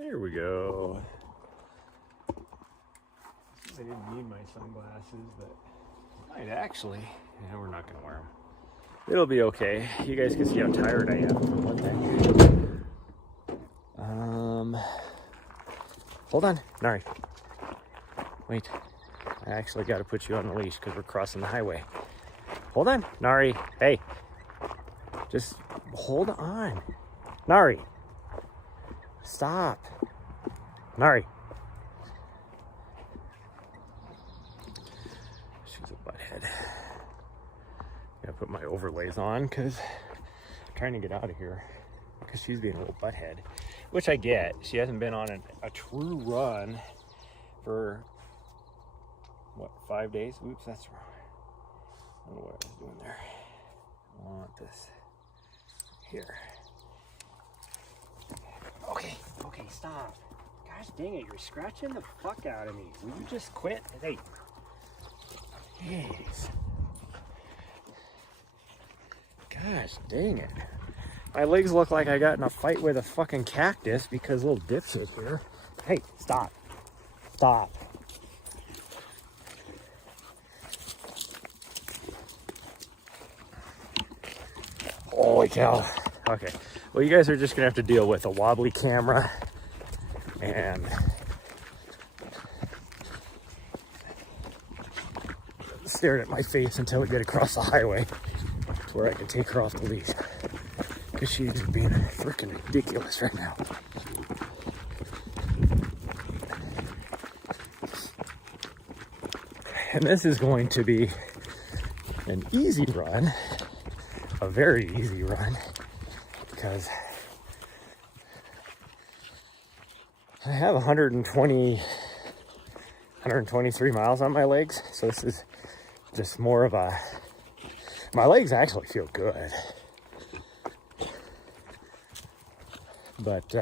There we go. I didn't need my sunglasses, but I'd actually. Yeah, we're not gonna wear them. It'll be okay. You guys can see how tired I am from one thing. Hold on, Nari. Wait, I actually got to put you on the leash because we're crossing the highway. Hold on, Nari. Hey, just hold on, Nari. Stop, Nari. She's a butthead. Gotta put my overlays on because I'm trying to get out of here because she's being a little butthead, which I get. She hasn't been on a true run for what, 5 days? Oops, that's wrong. I don't know what I was doing there. I want this here. Okay, stop. Gosh dang it, you're scratching the fuck out of me. Will you just quit? Hey. Jeez. Gosh dang it. My legs look like I got in a fight with a fucking cactus because little dipshit here. Hey, stop. Stop. Holy cow. Okay. Well, you guys are just gonna have to deal with a wobbly camera and staring at my face until we get across the highway to where I can take her off the leash. Because she's being freaking ridiculous right now. And this is going to be an easy run, a very easy run, because I have 123 miles on my legs. So this is just more of a, my legs actually feel good. But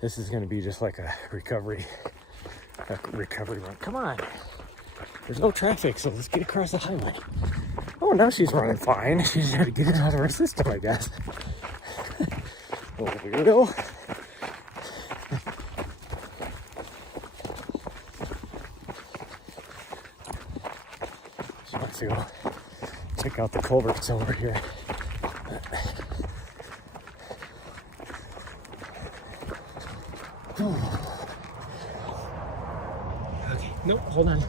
this is going to be just like a recovery run. Come on. There's no traffic, so let's get across the highway. Oh, now she's running fine. She's got to get it out of her system, I guess. Little weirdo. She wants to go check out the culverts over here. Okay, no, hold on.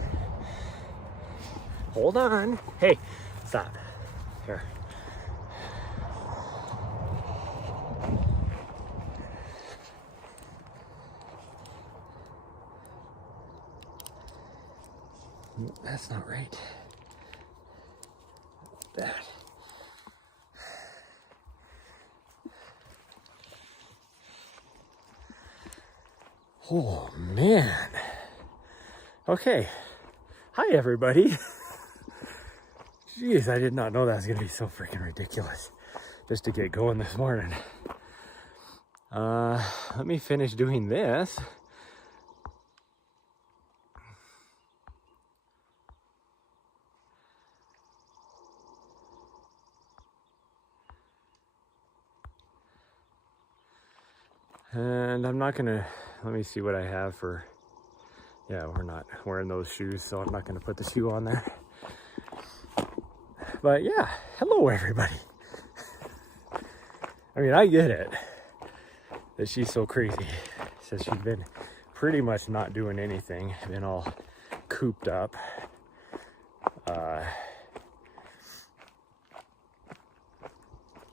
Hold on. Hey, stop. Here. That's not right. That. Oh, man. Okay. Hi, everybody. Jeez, I did not know that was going to be so freaking ridiculous just to get going this morning. Let me finish doing this. And I'm not going to, let me see what I have for, yeah, we're not wearing those shoes, so I'm not going to put the shoe on there. But yeah, hello everybody. I mean, I get it that she's so crazy. Says she's been pretty much not doing anything, been all cooped up.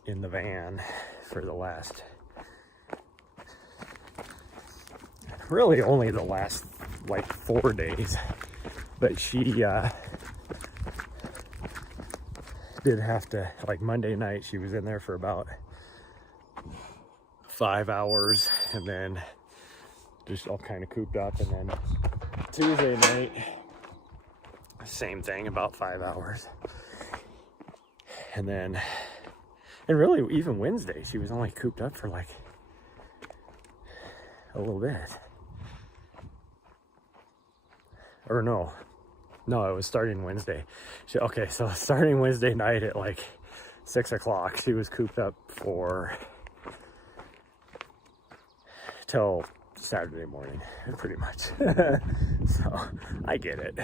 In the van for the last, really only the last like 4 days. But she did have to, like Monday night, she was in there for about 5 hours and then just all kind of cooped up. And then Tuesday night, same thing, about 5 hours. And then, and really even Wednesday, she was only cooped up for like a little bit. Or no, it was starting Wednesday. Okay, so starting Wednesday night at like 6 o'clock, she was cooped up for till Saturday morning, pretty much. So I get it.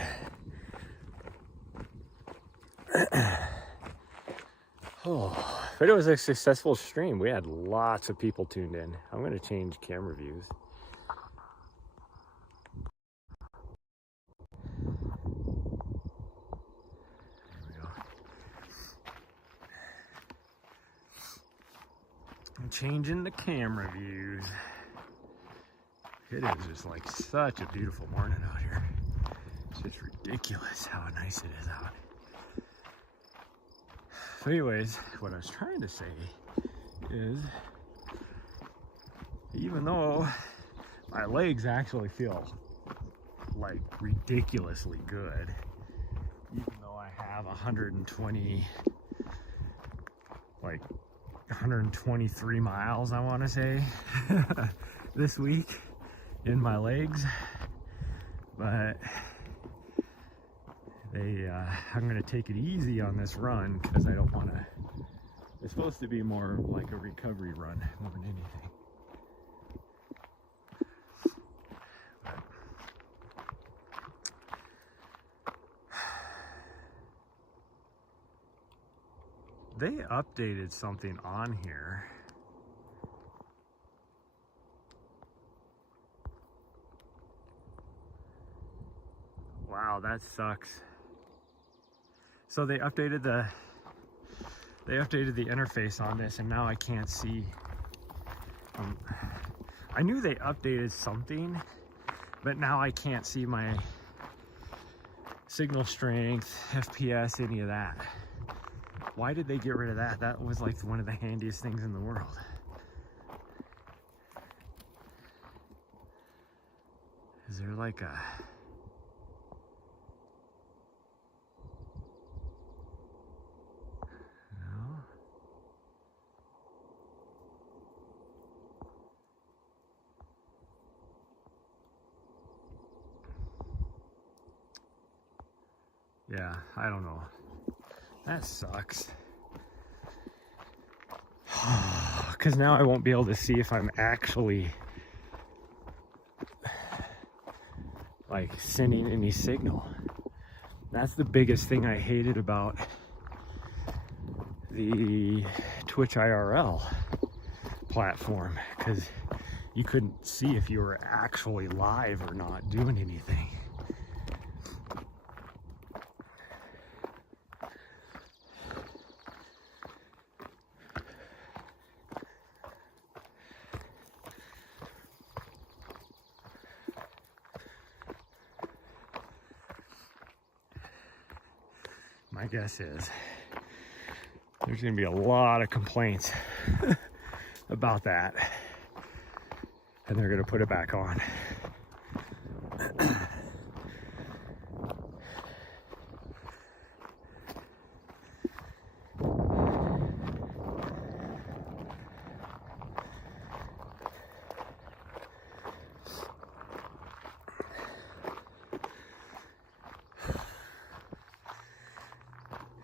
Oh, but it was a successful stream. We had lots of people tuned in. I'm going to change camera views. There we go. I'm changing the camera views. It is just like such a beautiful morning out here. It's just ridiculous how nice it is out. So anyways, what I was trying to say is, even though my legs actually feel like ridiculously good, even though I have 123 miles, I want to say, this week in my legs, but I'm going to take it easy on this run because I don't want to. It's supposed to be more like a recovery run more than anything. They updated something on here. Wow, that sucks. So they updated the interface on this, and now I can't see. I knew they updated something, but now I can't see my signal strength, FPS, any of that. Why did they get rid of that? That was like one of the handiest things in the world. Is there like a... Yeah, I don't know. That sucks. Because now I won't be able to see if I'm actually like sending any signal. That's the biggest thing I hated about the Twitch IRL platform, because you couldn't see if you were actually live or not doing anything. My guess is there's going to be a lot of complaints about that, and they're going to put it back on.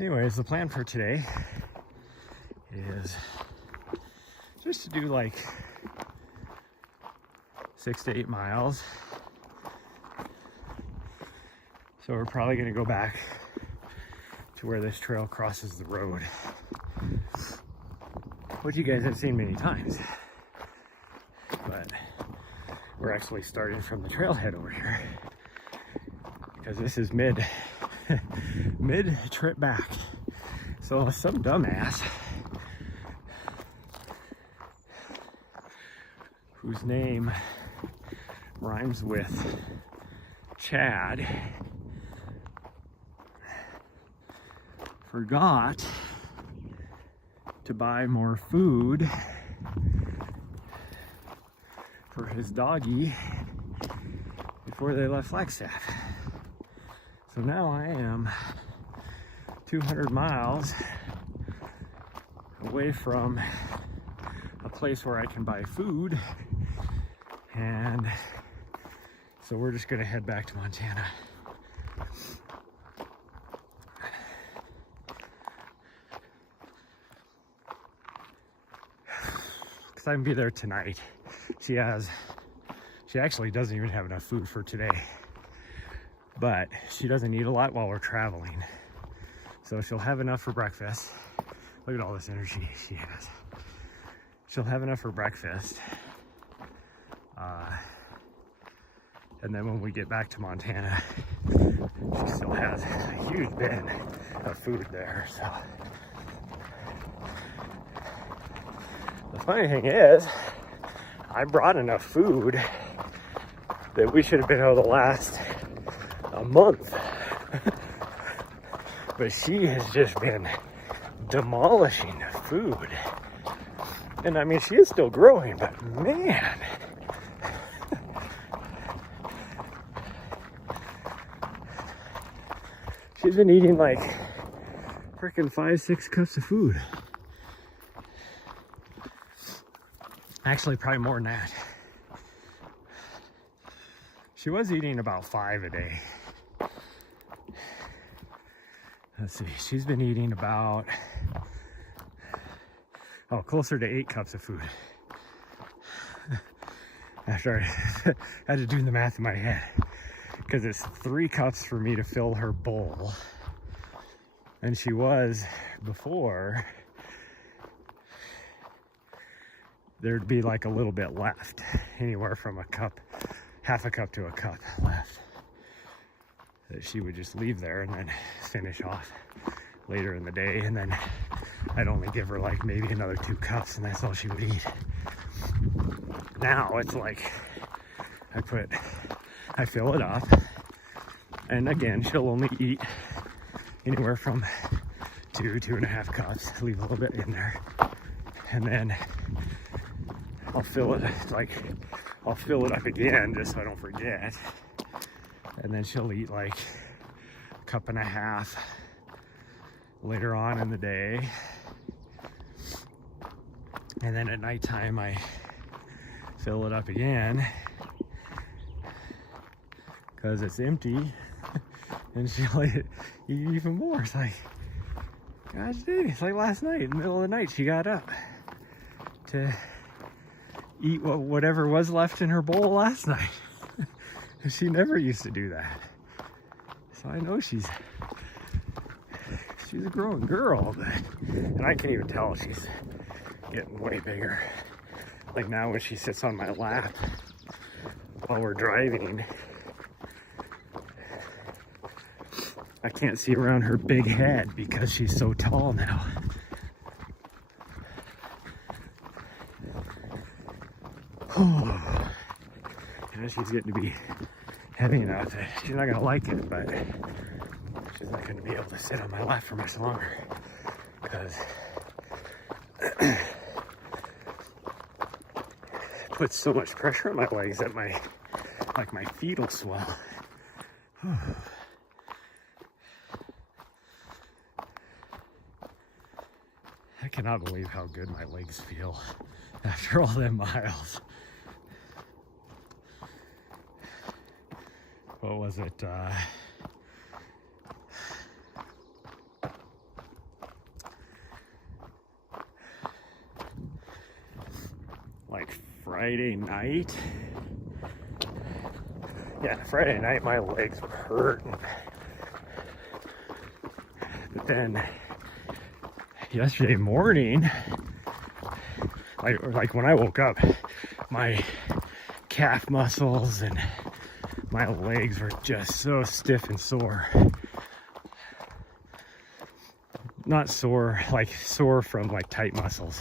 Anyways, the plan for today is just to do like 6 to 8 miles. So we're probably going to go back to where this trail crosses the road, which you guys have seen many times. But we're actually starting from the trailhead over here because this is mid trip back. So some dumbass whose name rhymes with Chad forgot to buy more food for his doggy before they left Flagstaff. So now I am 200 miles away from a place where I can buy food, and so we're just gonna head back to Montana. Because I can be there tonight. she actually doesn't even have enough food for today, but she doesn't eat a lot while we're traveling. So she'll have enough for breakfast. Look at all this energy she has. She'll have enough for breakfast. And then when we get back to Montana, she still has a huge bin of food there. So the funny thing is, I brought enough food that we should have been able to last a month. But she has just been demolishing food. And I mean, she is still growing, but man. She's been eating like freaking 5-6 cups of food. Actually, probably more than that. She was eating about 5 a day. Let's see, she's been eating about, closer to 8 cups of food. After I had to do the math in my head. Because it's 3 cups for me to fill her bowl. And she was, before, there'd be like a little bit left. Anywhere from a cup, half a cup to a cup left. That she would just leave there and then finish off later in the day. And then I'd only give her like maybe another 2 cups and that's all she would eat. Now it's like, I fill it up, and again, she'll only eat anywhere from 2.5 cups, leave a little bit in there, and then I'll fill it up again just so I don't forget, and then she'll eat like 1.5 cups later on in the day, and then at nighttime I fill it up again because it's empty, and she'll eat even more. It's like, gosh dang, it's like last night, in the middle of the night, she got up to eat whatever was left in her bowl last night. She never used to do that. So I know she's a growing girl, and I can even tell she's getting way bigger. Like now when she sits on my lap while we're driving, I can't see around her big head because she's so tall now. And she's getting to be heavy enough that she's not gonna like it, but she's not gonna be able to sit on my lap for much longer because it puts so much pressure on my legs that my feet will swell. I cannot believe how good my legs feel after all them miles. What was it? Like Friday night? Yeah, Friday night my legs were hurting. But then yesterday morning, like when I woke up, my calf muscles and my legs were just so stiff and sore. Not sore, like sore from like tight muscles.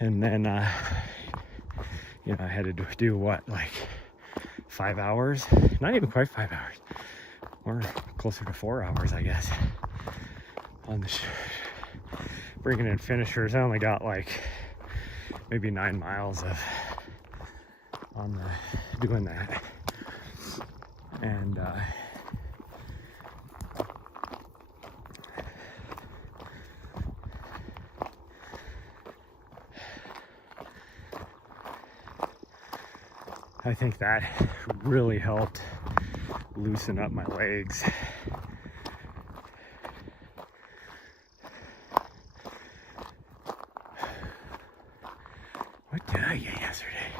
And then, you know, I had to do what, like 5 hours? Not even quite 5 hours. Or closer to 4 hours, I guess. On the bringing in finishers. I only got like maybe 9 miles of doing that, and I think that really helped loosen up my legs. hiking yesterday.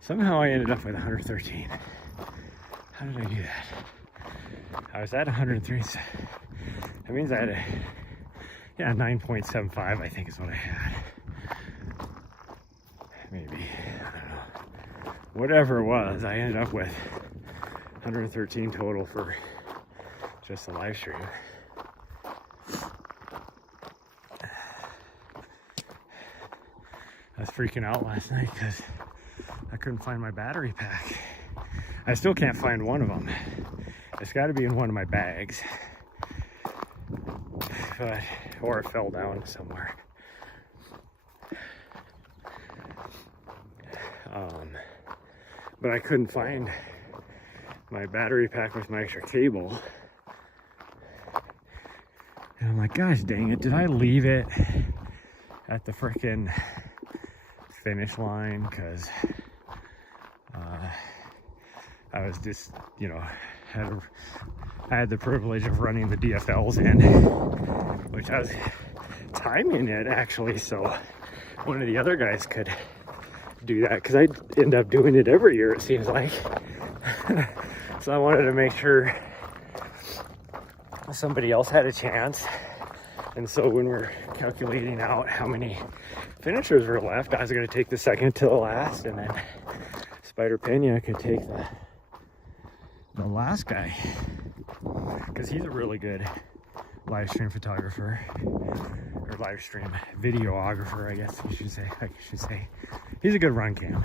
Somehow I ended up with 113. How did I do that? I was at 103. That means I had a 9.75, I think is what I had. Maybe, I don't know. Whatever it was, I ended up with 113 total for just the live stream. I was freaking out last night because I couldn't find my battery pack. I still can't find one of them. It's got to be in one of my bags. Or it fell down somewhere. But I couldn't find my battery pack with my extra cable. And I'm like, gosh dang it, did I leave it at the frickin' finish line? Because I was just, you know, I had the privilege of running the DFLs in, which I was timing it actually, so one of the other guys could do that, because I end up doing it every year, it seems like. So I wanted to make sure somebody else had a chance. And so when we're calculating out how many finishers were left, I was going to take the second to the last, and then Spider Pena could take the last guy, because he's a really good live stream photographer, or live stream videographer, I guess you should say. He's a good run cam.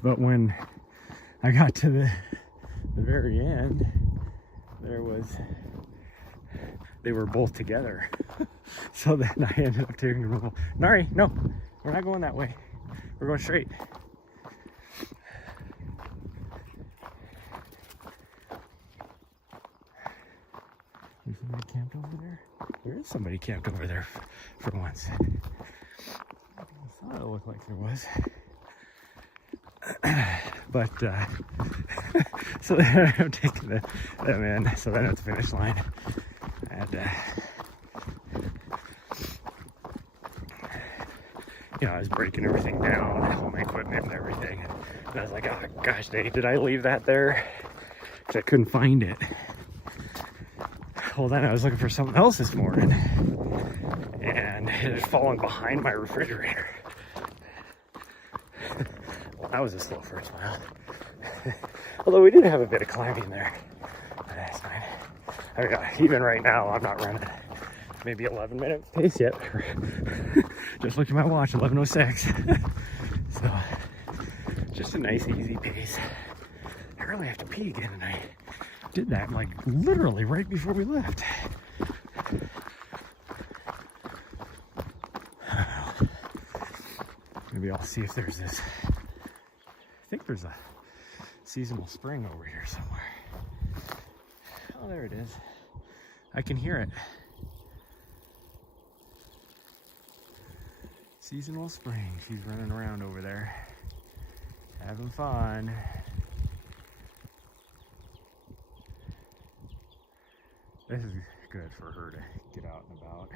But when I got to the very end, they were both together. So then I ended up taking a roll. Nari, no, we're not going that way. We're going straight. Is somebody camped over there? There is somebody camped over there for once. I thought it looked like there was. But so then I'm taking them in. So then at the finish line, and you know, I was breaking everything down, all my equipment and everything, and I was like, oh gosh dang, did I leave that there? Because I couldn't find it. Well, then I was looking for something else this morning, and it had fallen behind my refrigerator. Well, that was a slow first mile. Although we did have a bit of climbing there. But that's fine. I mean, even right now, I'm not running maybe 11 minutes pace yet. Just looked at my watch, 11:06. So, just a nice, easy pace. I really have to pee again, and I did that like literally right before we left. Maybe I'll see if there's this. I think there's a seasonal spring over here somewhere. Oh, there it is. I can hear it. Seasonal spring. She's running around over there, having fun. This is good for her to get out and about.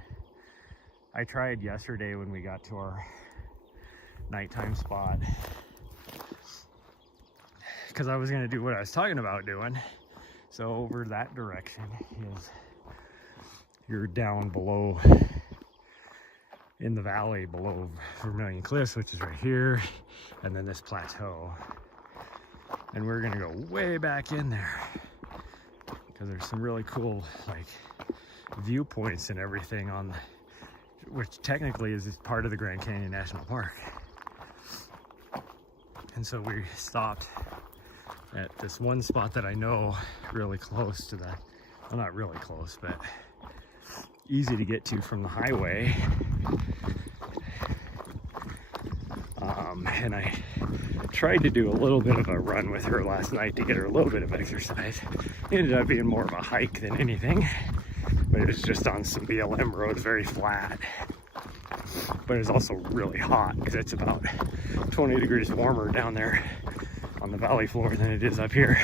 I tried yesterday when we got to our nighttime spot, because I was going to do what I was talking about doing. So over that direction is, you're down below in the valley below Vermilion Cliffs, which is right here, and then this plateau. And we're going to go way back in there, because there's some really cool like viewpoints and everything on, which technically is part of the Grand Canyon National Park. And so we stopped at this one spot that I know really close to the, well, not really close, but easy to get to from the highway. And I tried to do a little bit of a run with her last night to get her a little bit of exercise. It ended up being more of a hike than anything, but it was just on some BLM roads, very flat. But it's also really hot, because it's about 20 degrees warmer down there on the valley floor than it is up here.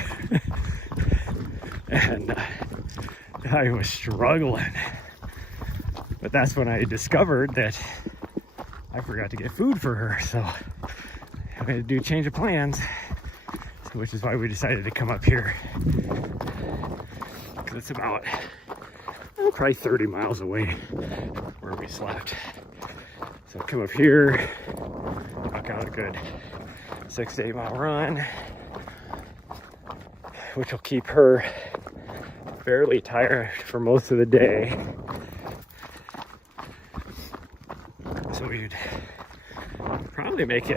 and I was struggling. But that's when I discovered that I forgot to get food for her, so I had to do a change of plans, which is why we decided to come up here. Because it's about probably 30 miles away where we slept. So come up here, knock out a good 6 to 8 mile run, which will keep her fairly tired for most of the day. So we'd probably make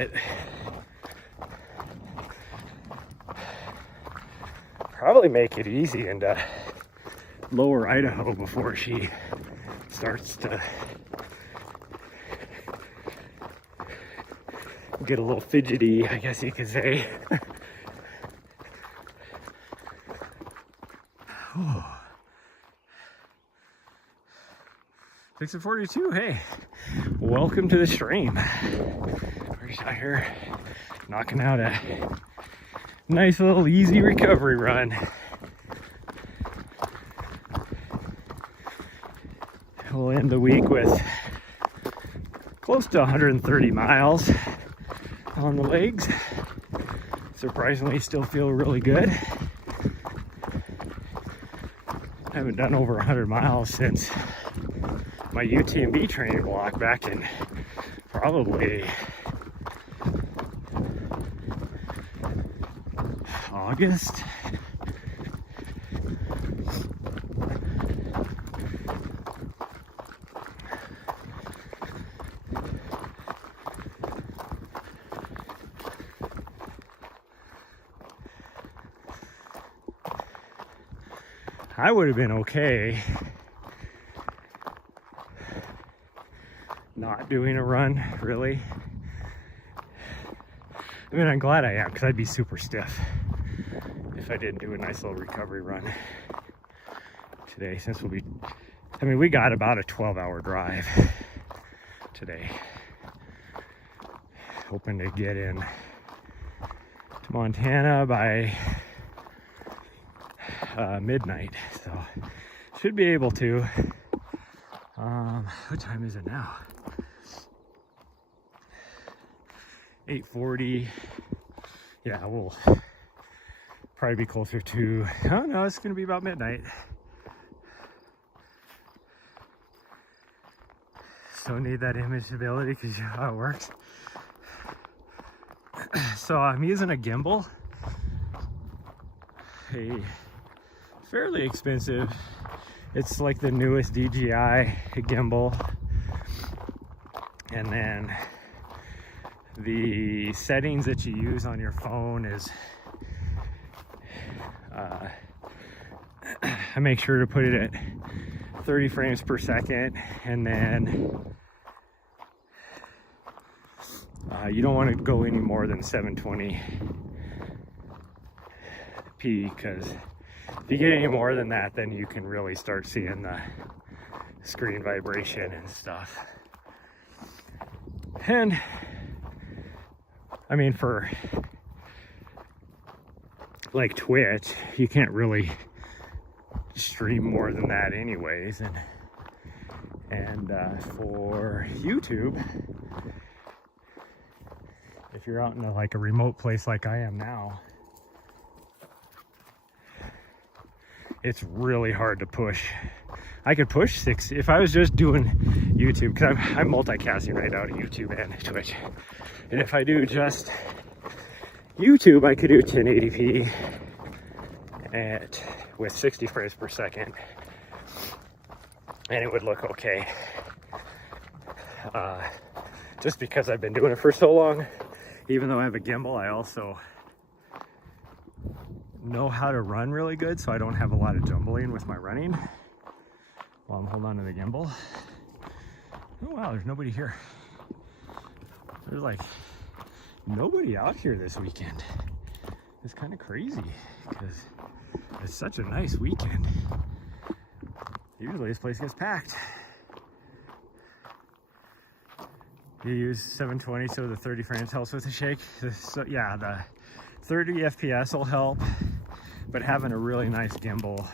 it easy into lower Idaho before she starts to get a little fidgety, I guess you could say. 6:42. Hey, welcome to the stream. We're just out here knocking out a nice little easy recovery run. We'll end the week with close to 130 miles on the legs. Surprisingly, still feel really good. I haven't done over 100 miles since my UTMB training block back in probably August. I would have been okay not doing a run, really. I mean, I'm glad I am, because I'd be super stiff if I didn't do a nice little recovery run today, since we got about a 12-hour drive today. Hoping to get in to Montana by midnight, so should be able to. What time is it now? 8:40. Yeah, we'll probably be closer to, oh no, it's gonna be about midnight. So need that image ability because you know how it works. So I'm using a gimbal, a fairly expensive, it's like the newest DJI gimbal, and then the settings that you use on your phone is I make sure to put it at 30 frames per second, and then you don't want to go any more than 720p, because if you get any more than that, then you can really start seeing the screen vibration and stuff. And I mean, for like Twitch, you can't really stream more than that anyways, and for YouTube, if you're out in like a remote place like I am now, it's really hard to push. I could push 6 if I was just doing YouTube, because I'm multicasting right now to YouTube and Twitch. And if I do just YouTube, I could do 1080p with 60 frames per second, and it would look okay. Just because I've been doing it for so long, even though I have a gimbal, I also know how to run really good, so I don't have a lot of jumbling with my running while I'm holding on to the gimbal. Oh wow, there's nobody here. There's like nobody out here this weekend. It's kind of crazy because it's such a nice weekend. Usually this place gets packed. You use 720, so the 30 frames helps with the shake. So yeah, the 30 FPS will help. but having a really nice gimbal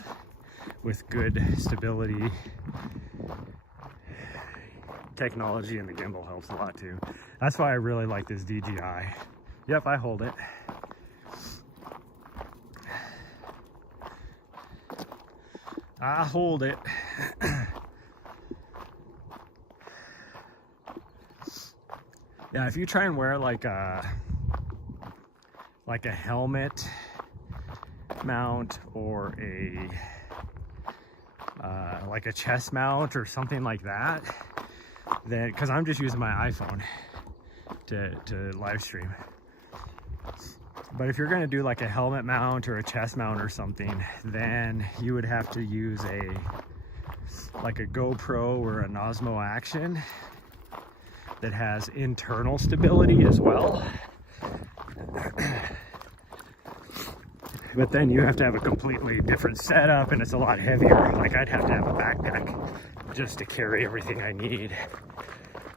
with good stability technology in the gimbal helps a lot too. That's why I really like this DJI. Yep, I hold it. I hold it. Yeah, if you try and wear like a helmet mount or a like a chest mount or something like that, then, because I'm just using my iPhone to live stream. But if you're going to do like a helmet mount or a chest mount or something, then you would have to use like a GoPro or an Osmo Action that has internal stability as well. But then you have to have a completely different setup, and it's a lot heavier. Like, I'd have to have a backpack just to carry everything I need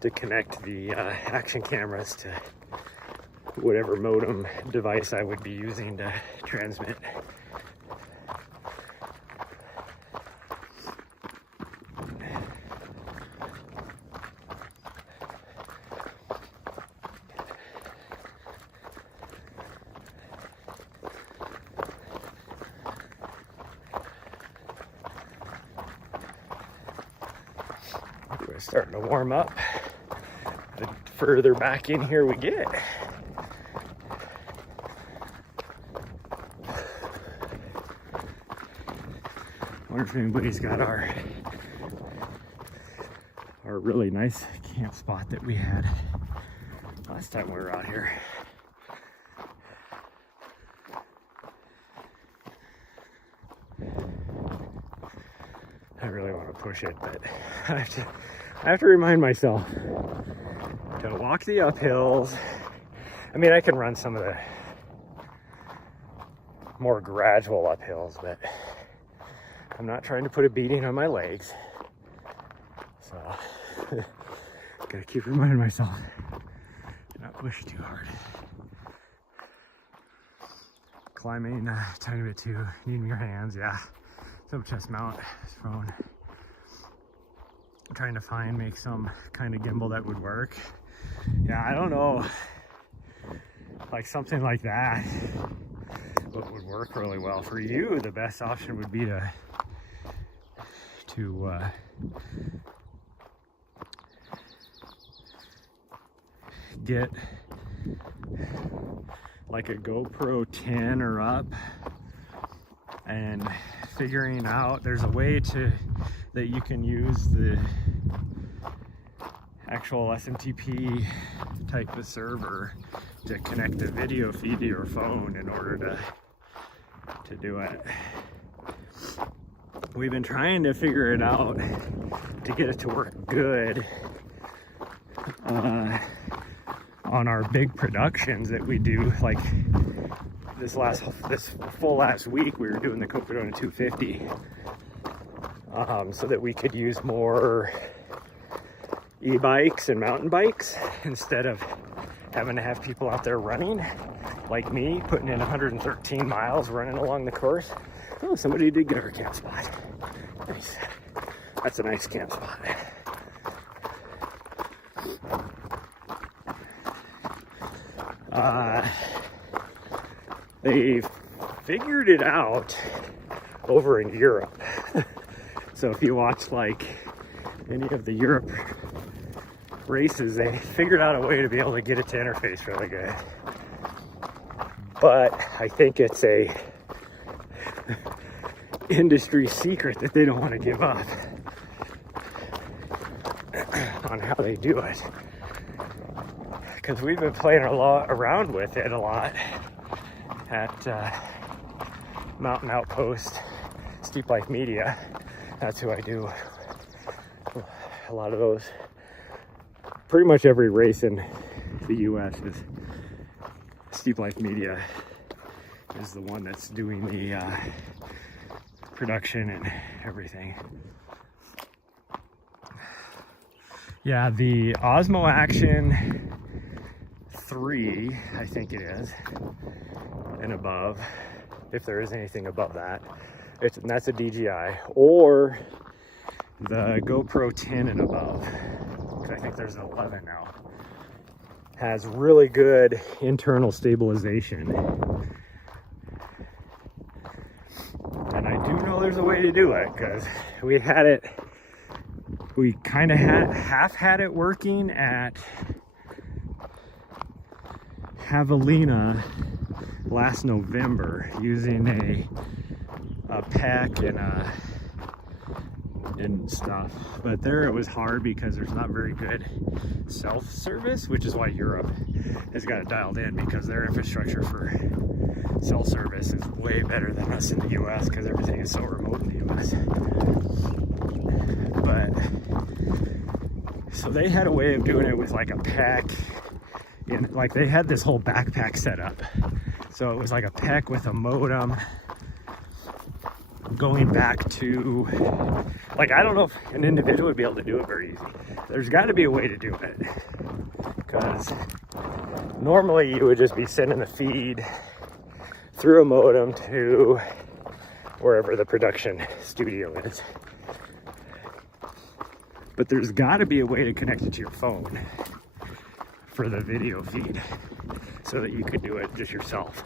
to connect the action cameras to whatever modem device I would be using to transmit. We're starting to warm up. The further back in here we get. Wonder if anybody's got our really nice camp spot that we had last time we were out here. I really want to push it, but I have to remind myself to walk the uphills. I mean, I can run some of the more gradual uphills, but I'm not trying to put a beating on my legs. So, gotta keep reminding myself to not push too hard. Climbing a tiny bit too, needing your hands, yeah. Some chest mount, phone. I'm trying to make some kind of gimbal that would work. Yeah, I don't know, like something like that, what would work really well for you. The best option would be to get like a GoPro 10 or up, and figuring out there's a way that you can use the actual SMTP type of server to connect a video feed to your phone in order to do it. We've been trying to figure it out to get it to work good on our big productions that we do. Like this full last week, we were doing the Copacabana 250, so that we could use more e-bikes and mountain bikes instead of having to have people out there running like me, putting in 113 miles running along the course. Oh, somebody did get our camp spot. Nice. That's a nice camp spot. They figured it out over in Europe. So if you watch like any of the Europe races, they figured out a way to be able to get it to interface really good. But I think it's a industry secret that they don't want to give up on how they do it. Because we've been playing around with it a lot at Mountain Outpost, Steep Life Media. That's who I do a lot of those. Pretty much every race in the US is Steep Life Media is the one that's doing the production and everything. Yeah, the Osmo Action 3, I think it is, and above, if there is anything above that. And that's a DJI, or the GoPro 10 and above, because I think there's an 11 now, has really good internal stabilization. And I do know there's a way to do it, because we kind of half had it working at Javelina last November using a pack and stuff, but there it was hard because there's not very good self-service, which is why Europe has got it dialed in, because their infrastructure for cell service is way better than us in the US, because everything is so remote in the US. But so they had a way of doing it with like a pack, and like they had this whole backpack set up, so it was like a pack with a modem going back to, like, I don't know if an individual would be able to do it very easy. There's got to be a way to do it, because normally you would just be sending the feed through a modem to wherever the production studio is. But there's got to be a way to connect it to your phone for the video feed, so that you could do it just yourself.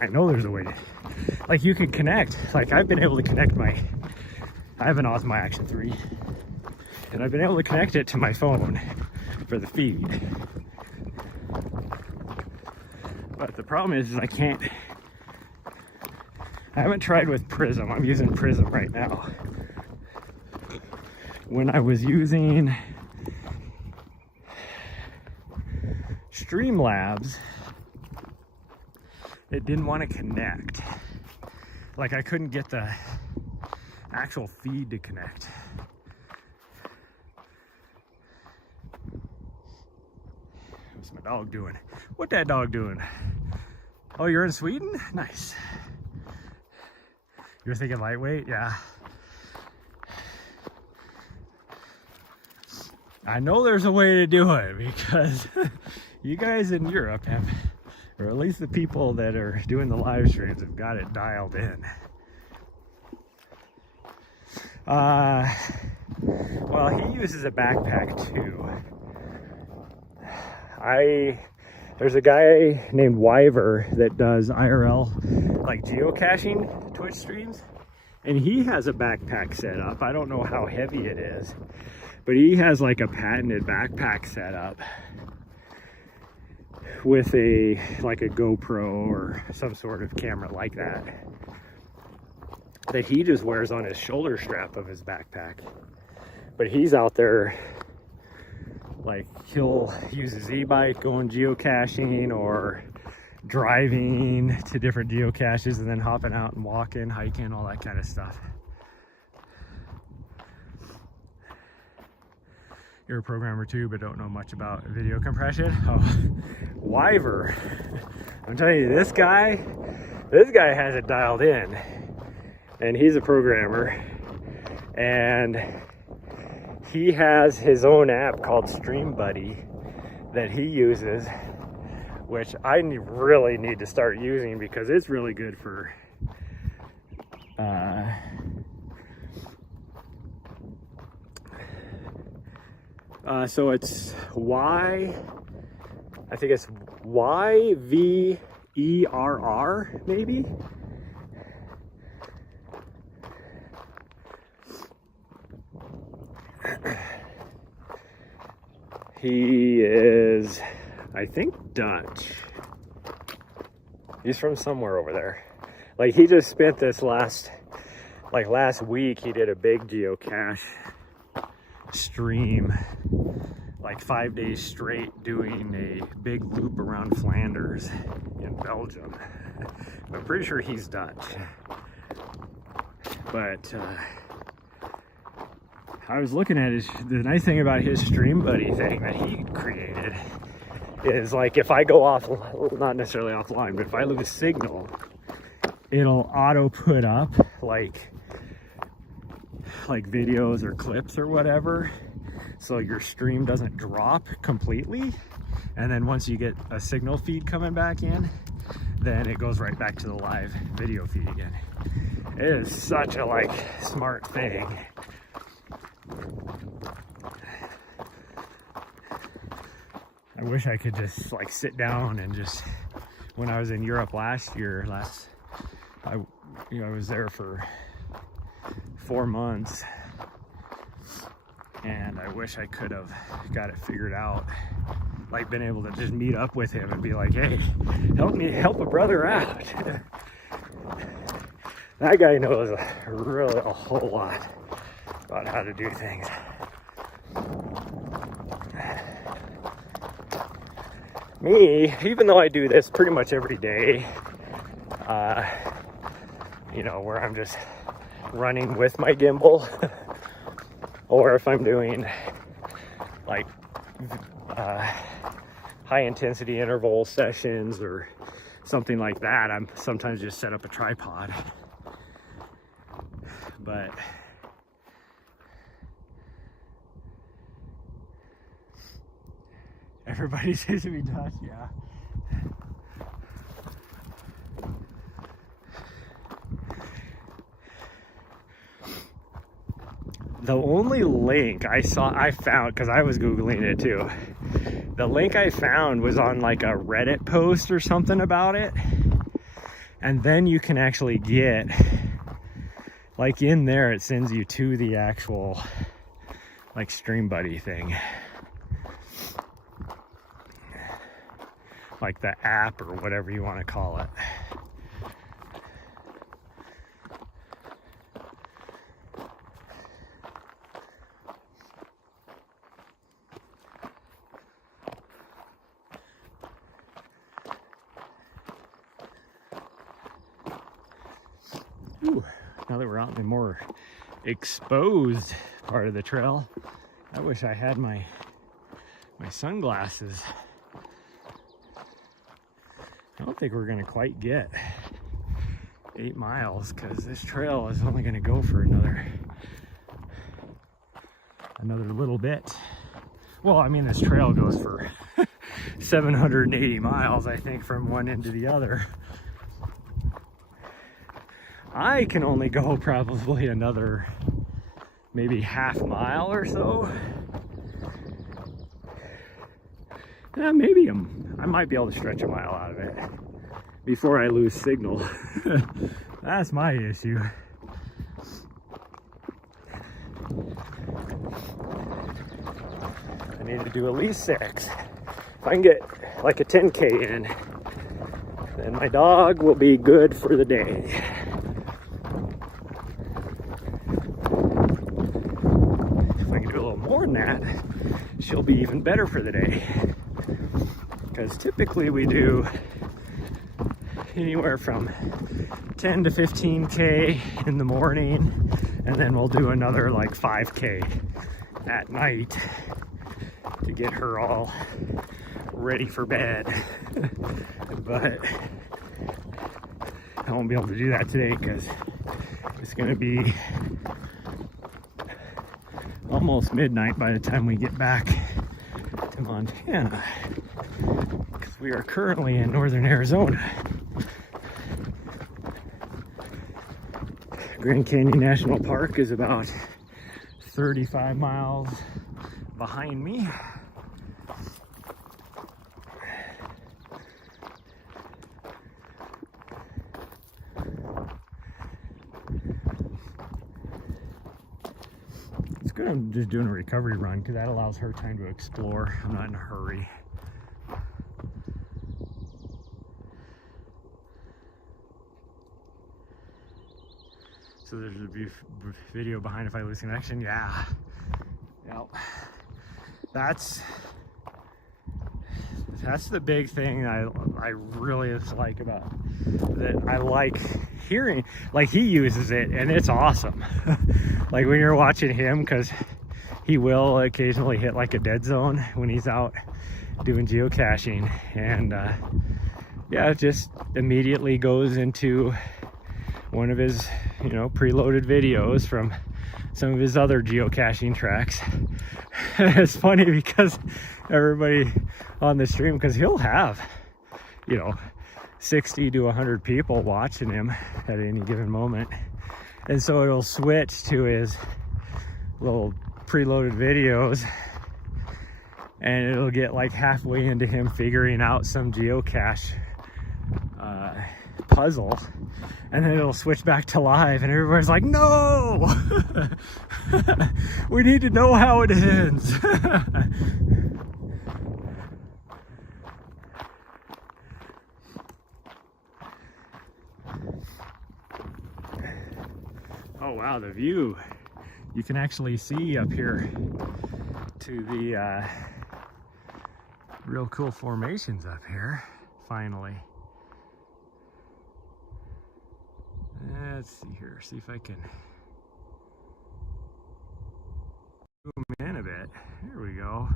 I know there's a way to, like, you could connect, like I've been able to connect I have an Osmo Action 3, and I've been able to connect it to my phone for the feed. But the problem is I haven't tried with Prism. I'm using Prism right now. When I was using Streamlabs, it didn't want to connect. Like, I couldn't get the actual feed to connect. What's my dog doing? What that dog doing? Oh, you're in Sweden? Nice. You're thinking lightweight? Yeah. I know there's a way to do it, because you guys in Europe have, or at least the people that are doing the live streams, have got it dialed in. Well, he uses a backpack too. There's a guy named Wyver that does IRL, like geocaching Twitch streams, and he has a backpack set up. I don't know how heavy it is, but he has like a patented backpack set up with like a GoPro or some sort of camera like that he just wears on his shoulder strap of his backpack. But he's out there, like, he'll use his e-bike going geocaching or driving to different geocaches and then hopping out and walking, hiking, all that kind of stuff. You're a programmer too, but don't know much about video compression. Oh, Wyver. I'm telling you, this guy has it dialed in, and he's a programmer, and he has his own app called Stream Buddy that he uses, which I really need to start using, because it's really good for so it's I think it's YVERR, maybe. He is, I think, Dutch. He's from somewhere over there. Like, he just spent this last week, he did a big geocache stream, like 5 days straight, doing a big loop around Flanders in Belgium. I'm pretty sure he's Dutch. But I was looking at the nice thing about his Stream Buddy thing that he created is, like, if I go off, not necessarily offline, but if I lose signal, it'll auto put up like videos or clips or whatever, so your stream doesn't drop completely. And then once you get a signal feed coming back in, then it goes right back to the live video feed again. It is such a like smart thing. I wish I could just like sit down and just, when I was in Europe last year, I was there for 4 months, and I wish I could have got it figured out, like been able to just meet up with him and be like, hey, help a brother out. That guy knows a whole lot about how to do things. Me, even though I do this pretty much every day, you know, where I'm just running with my gimbal, or if I'm doing like high intensity interval sessions or something like that, I'm sometimes just set up a tripod. But everybody seems to be touched, yeah. The only link I found, because I was Googling it too, the link I found was on like a Reddit post or something about it. And then you can actually get, like in there, it sends you to the actual like Stream Buddy thing. Like the app or whatever you want to call it. Ooh, now that we're out in the more exposed part of the trail, I wish I had my sunglasses. I don't think we're gonna quite get 8 miles, because this trail is only gonna go for another little bit. Well, I mean, this trail goes for 780 miles, I think, from one end to the other. I can only go probably another maybe half mile or so. Yeah, maybe I might be able to stretch a mile out of it before I lose signal. That's my issue. I need to do at least 6. If I can get like a 10K in, then my dog will be good for the day. If I can do a little more than that, she'll be even better for the day. Because typically we do anywhere from 10 to 15K in the morning, and then we'll do another like 5K at night to get her all ready for bed. But I won't be able to do that today because it's going to be almost midnight by the time we get back to Montana, because we are currently in northern Arizona. Grand Canyon National Park is about 35 miles behind me. It's good I'm just doing a recovery run because that allows her time to explore. I'm not in a hurry. So there's a video behind if I lose connection. Yeah. Yep. That's the big thing I really like about that. I like hearing, like, he uses it and it's awesome. Like when you're watching him, because he will occasionally hit like a dead zone when he's out doing geocaching, and yeah, it just immediately goes into one of his, you know, preloaded videos from some of his other geocaching tracks. It's funny because everybody on the stream, because he'll have, you know, 60 to 100 people watching him at any given moment. And so it'll switch to his little preloaded videos, and it'll get like halfway into him figuring out some geocache puzzle, and then it'll switch back to live, and everybody's like, no! We need to know how it ends. Oh wow, the view. You can actually see up here to the real cool formations up here, finally. Let's see here, see if I can zoom in a bit. There we go.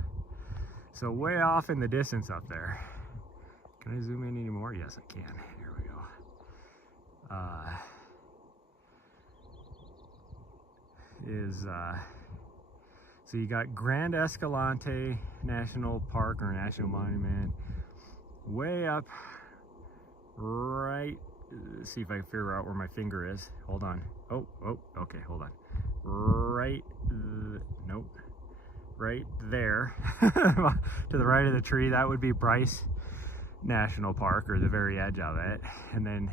So way off in the distance up there. Can I zoom in anymore? Yes, I can. Here we go. So you got Grand Escalante National Park or National Monument way up right. Let's see if I can figure out where my finger is. Hold on. Oh, okay, hold on. Right, nope. Right there to the right of the tree, that would be Bryce National Park, or the very edge of it. And then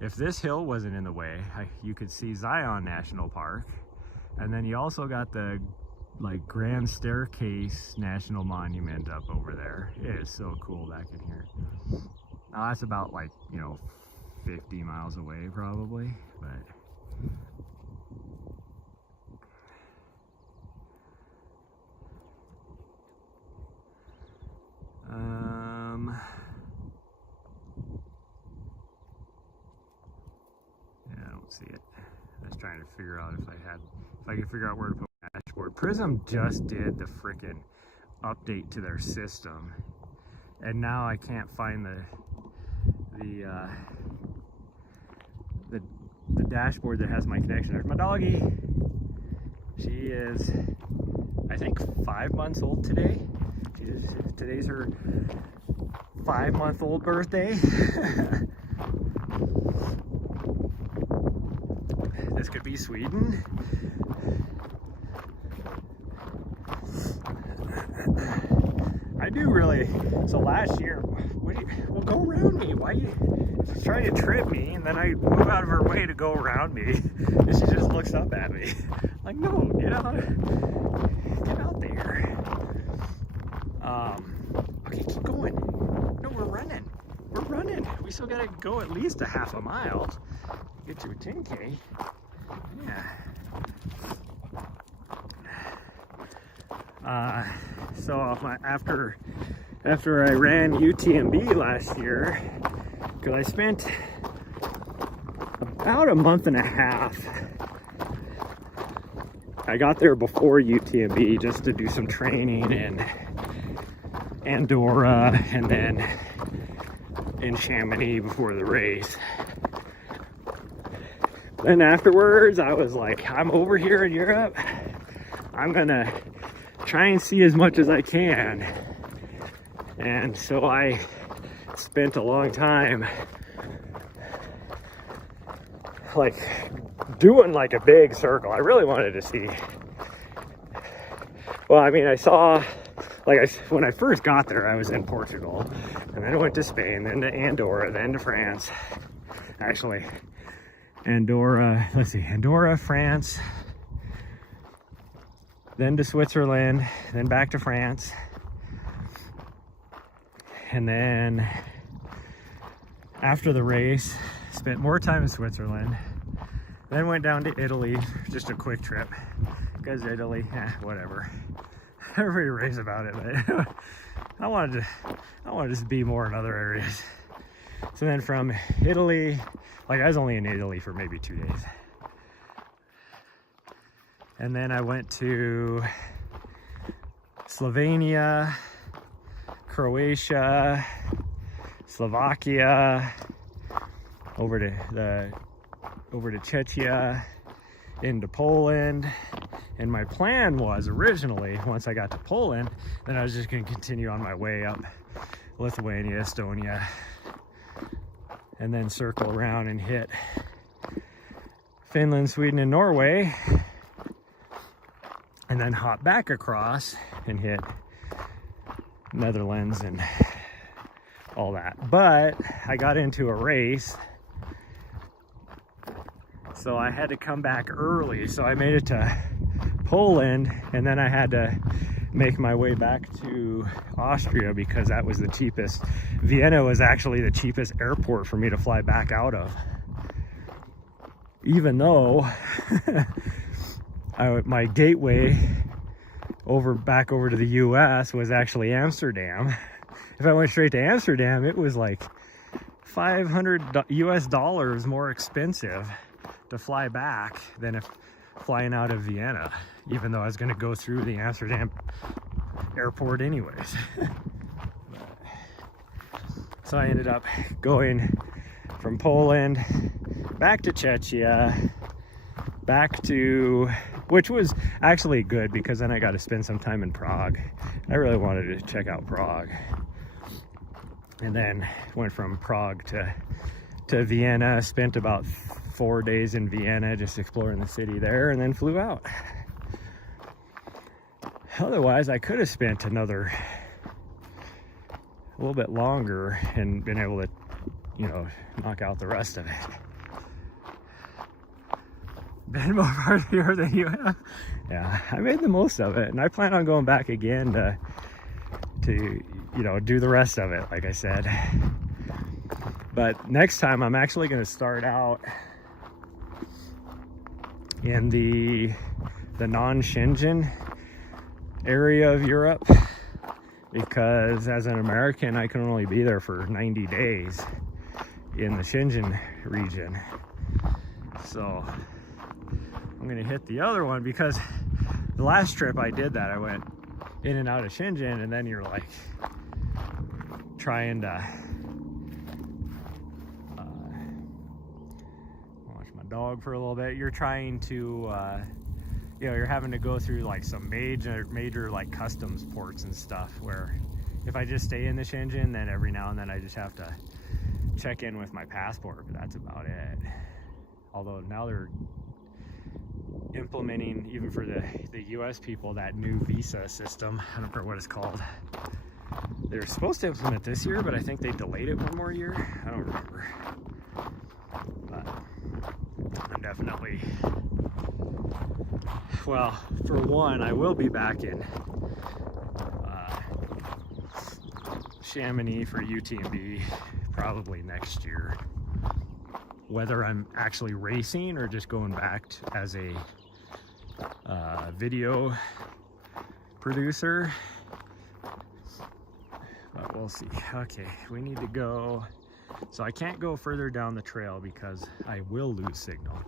if this hill wasn't in the way, you could see Zion National Park. And then you also got the like Grand Staircase National Monument up over there. It is so cool back in here. Now that's about like, you know, 50 miles away probably, but yeah, I don't see it. I was trying to figure out if I could figure out where to put my dashboard. Prism just did the frickin' update to their system, and now I can't find the dashboard that has my connection. There's my doggie. She is, I think, 5 months old today. Today's her 5-month-old birthday. This could be Sweden. I do really. So last year, well, go around me. Why you trying to trip me? And then I move out of her way to go around me, and she just looks up at me like, no, get out there. Okay, keep going. No, we're running. We still gotta go at least a half a mile to get to a 10K. Yeah. So after I ran UTMB last year, because I spent about a month and a half. I got there before UTMB just to do some training in Andorra and then in Chamonix before the race. Then afterwards, I was like, I'm over here in Europe. I'm gonna try and see as much as I can. And so I spent a long time like doing like a big circle. I really wanted to see. Well, I mean, I saw, like, when I first got there, I was in Portugal, and then I went to Spain, then to Andorra, then to France. Actually, Andorra, let's see, Andorra, France, then to Switzerland, then back to France, and then after the race, spent more time in Switzerland, then went down to Italy, just a quick trip, because Italy, whatever. Everybody raves about it, but I wanted to just be more in other areas. So then from Italy, like I was only in Italy for maybe 2 days. And then I went to Slovenia, Croatia, Slovakia, over to Czechia, into Poland. And my plan was originally, once I got to Poland, then I was just going to continue on my way up Lithuania, Estonia, and then circle around and hit Finland, Sweden, and Norway, and then hop back across and hit Netherlands and all that. But I got into a race, so I had to come back early. So I made it to Poland, and then I had to make my way back to Austria because that was the cheapest. Vienna was actually the cheapest airport for me to fly back out of. Even though my gateway back over to the US was actually Amsterdam. If I went straight to Amsterdam, it was like $500 US more expensive to fly back than if flying out of Vienna, even though I was going to go through the Amsterdam airport anyways. So I ended up going from Poland back to Czechia, back to, which was actually good because then I got to spend some time in Prague. I really wanted to check out Prague. And then went from Prague to Vienna, spent about 4 days in Vienna just exploring the city there, and then flew out. Otherwise, I could have spent a little bit longer and been able to, you know, knock out the rest of it. Been more part of the year than you have. Yeah, I made the most of it, and I plan on going back again to you know, do the rest of it, like I said. But next time I'm actually going to start out in the non-Schengen area of Europe, because as an American I can only be there for 90 days in the Schengen region. So I'm going to hit the other one, because the last trip I did that, I went in and out of Schengen, and then you're like trying to watch my dog for a little bit. You're trying to you know, you're having to go through like some major like customs ports and stuff, where if I just stay in the Schengen, then every now and then I just have to check in with my passport, but that's about it. Although now they're implementing, even for the US people, that new visa system. I don't remember what it's called. They're supposed to implement this year, but I think they delayed it one more year. I don't remember. But I'm definitely, well, for one, I will be back in Chamonix for UTMB probably next year. Whether I'm actually racing or just going back as a video producer, but we'll see. Okay, we need to go. So I can't go further down the trail because I will lose signal.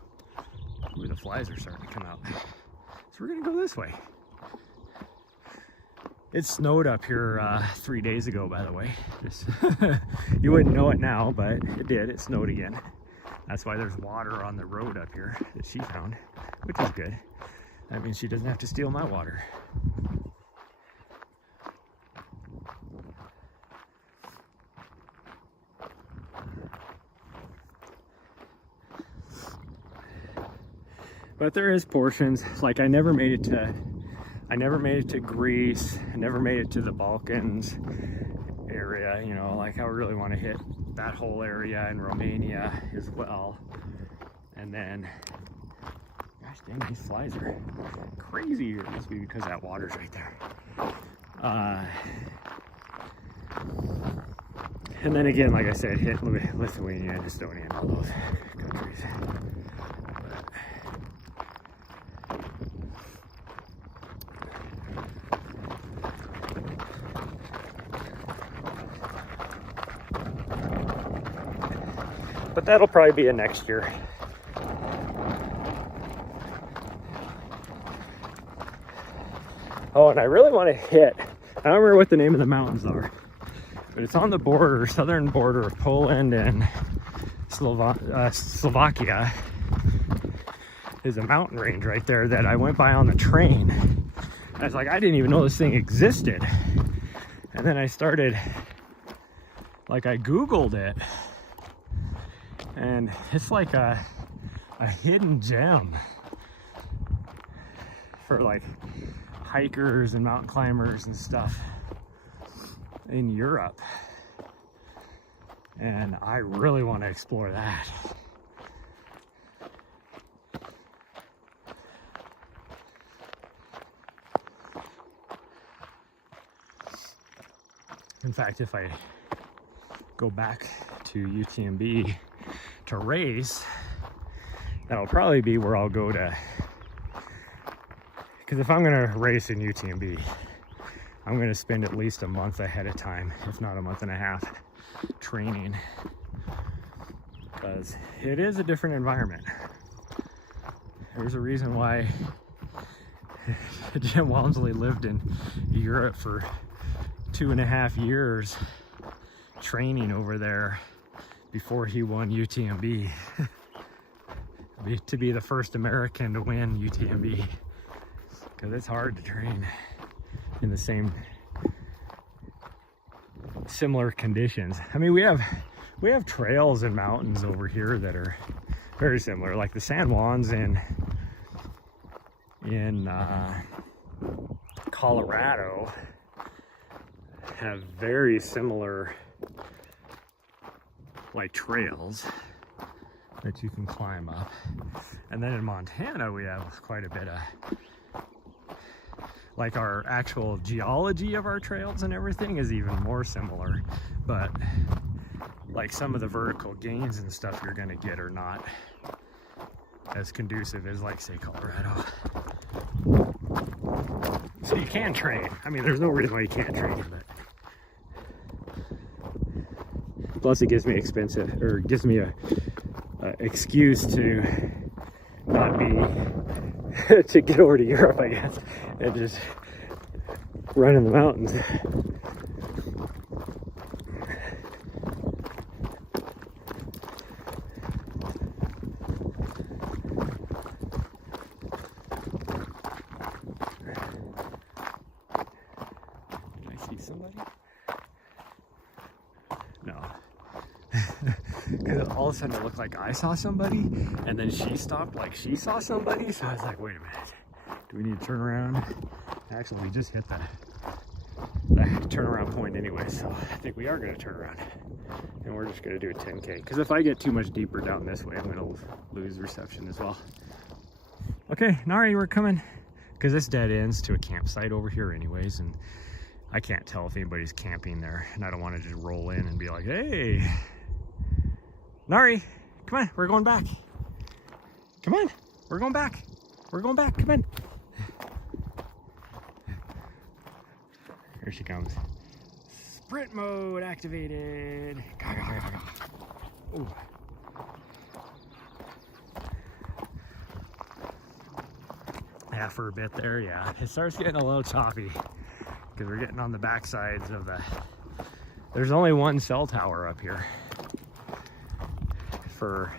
Ooh, the flies are starting to come out. So we're gonna go this way. It snowed up here 3 days ago, by the way. Just you wouldn't know it now, but it did. It snowed again. That's why there's water on the road up here that she found, which is good. That means she doesn't have to steal my water. But there is portions, like I never made it to Greece, I never made it to the Balkans area, you know, like I really want to hit that whole area in Romania as well. And then, gosh dang, these flies are crazy here. It must be because that water's right there. And then again, like I said, hit Lithuania and Estonia and all those countries. But that'll probably be a next year. Oh, and I really want to hit, I don't remember what the name of the mountains are, but it's on the border, southern border of Poland and Slovakia. There's a mountain range right there that I went by on the train. I was like, I didn't even know this thing existed. And then I started, like I Googled it. And it's like a hidden gem for like hikers and mountain climbers and stuff in Europe. And I really want to explore that. In fact, if I go back to UTMB to race, that'll probably be where I'll go to, because if I'm going to race in UTMB, I'm going to spend at least a month ahead of time, if not a month and a half, training, because it is a different environment. There's a reason why Jim Walmsley lived in Europe for 2.5 years training over there before he won UTMB. To be the first American to win UTMB, because it's hard to train in the similar conditions. I mean, we have trails and mountains over here that are very similar, like the San Juans in Colorado have very similar like trails that you can climb up. And then in Montana we have quite a bit of, like, our actual geology of our trails and everything is even more similar, but like some of the vertical gains and stuff you're gonna get are not as conducive as, like, say, Colorado. So you can train. I mean, there's no reason why you can't train, but plus it gives me a excuse to not be to get over to Europe, I guess, and just run in the mountains. Can I see somebody? No. Because all of a sudden it looked like I saw somebody, and then she stopped like she saw somebody, so I was like, wait a minute, do we need to turn around? Actually, we just hit the turnaround point anyway, so I think we are going to turn around, and we're just going to do a 10K, because if I get too much deeper down this way, I'm going to lose reception as well. Okay, Nari, we're coming, because this dead ends to a campsite over here anyways, and I can't tell if anybody's camping there, and I don't want to just roll in and be like, hey, Nari, come on, we're going back. Come on, we're going back. We're going back, come on. Here she comes. Sprint mode activated. Ooh. Yeah, for a bit there, yeah. It starts getting a little choppy because we're getting on the back sides of the... There's only one cell tower up here for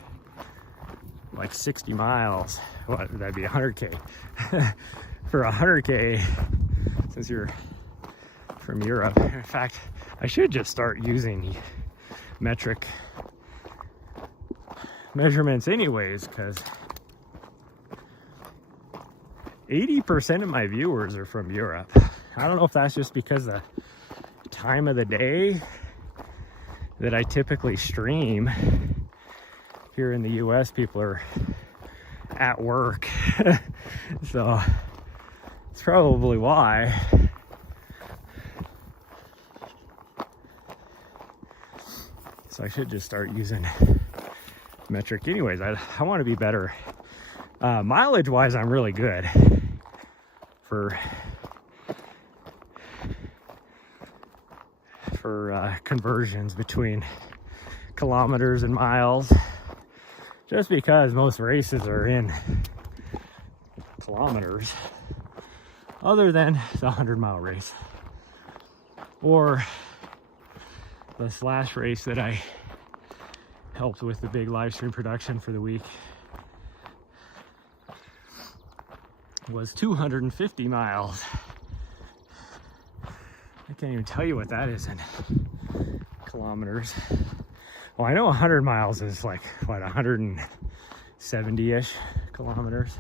like 60 miles. What, that'd be 100K. For 100K, since you're from Europe. In fact, I should just start using metric measurements anyways, because 80% of my viewers are from Europe. I don't know if that's just because the time of the day that I typically stream. Here in the US, people are at work. So it's probably why. So I should just start using metric anyways. I want to be better. Mileage wise, I'm really good for conversions between kilometers and miles, just because most races are in kilometers, other than the 100-mile race or the Slash race that I helped with the big live stream production for the week. Was 250 miles. I can't even tell you what that is in kilometers. Well, I know 100 miles is like, what, 170-ish kilometers?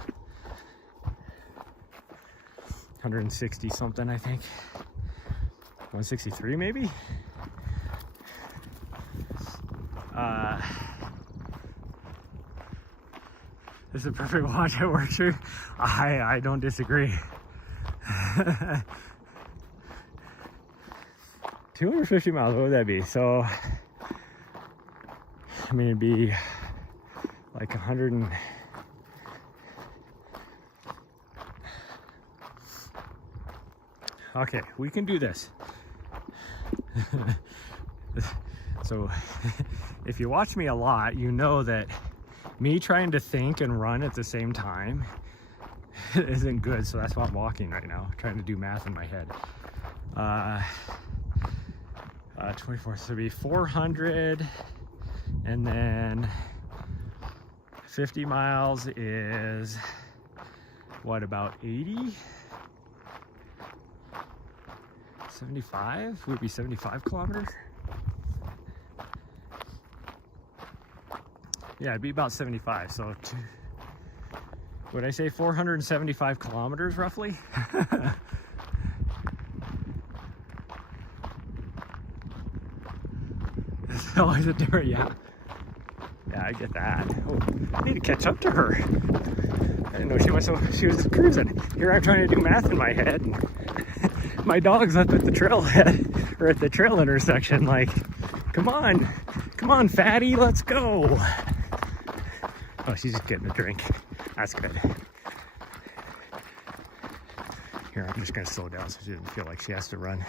160 something, I think. 163 maybe? This is a perfect watch at work shoe. I don't disagree. 250 miles, what would that be? So, I mean, it'd be like 100 and... Okay, we can do this. So, if you watch me a lot, you know that me trying to think and run at the same time isn't good, so that's why I'm walking right now, trying to do math in my head. 24, so it'd be 400, and then 50 miles is, what, about 80? 75? Would it be 75 kilometers? Yeah, it'd be about 75, so would I say 475 kilometers roughly? It's always a different, yeah, I get that. Oh, I need to catch up to her. I didn't know she was cruising. Here I'm trying to do math in my head. And my dog's up at the trailhead, or at the trail intersection, like, come on, fatty, let's go. Oh, she's just getting a drink. That's good. Here, I'm just gonna slow down so she doesn't feel like she has to run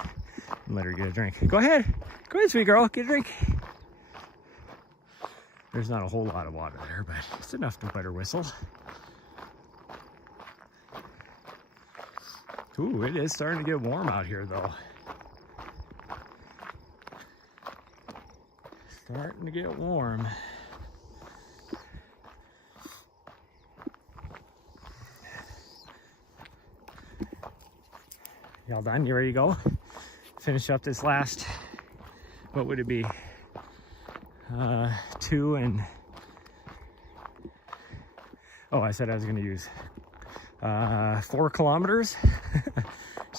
and let her get a drink. Go ahead, sweet girl, get a drink. There's not a whole lot of water there, but it's enough to wet her whistle. Ooh, it is starting to get warm out here, though. Starting to get warm. Y'all done? You ready to go? Finish up this last, what would it be? 2 and... Oh, I said I was going to use 4 kilometers.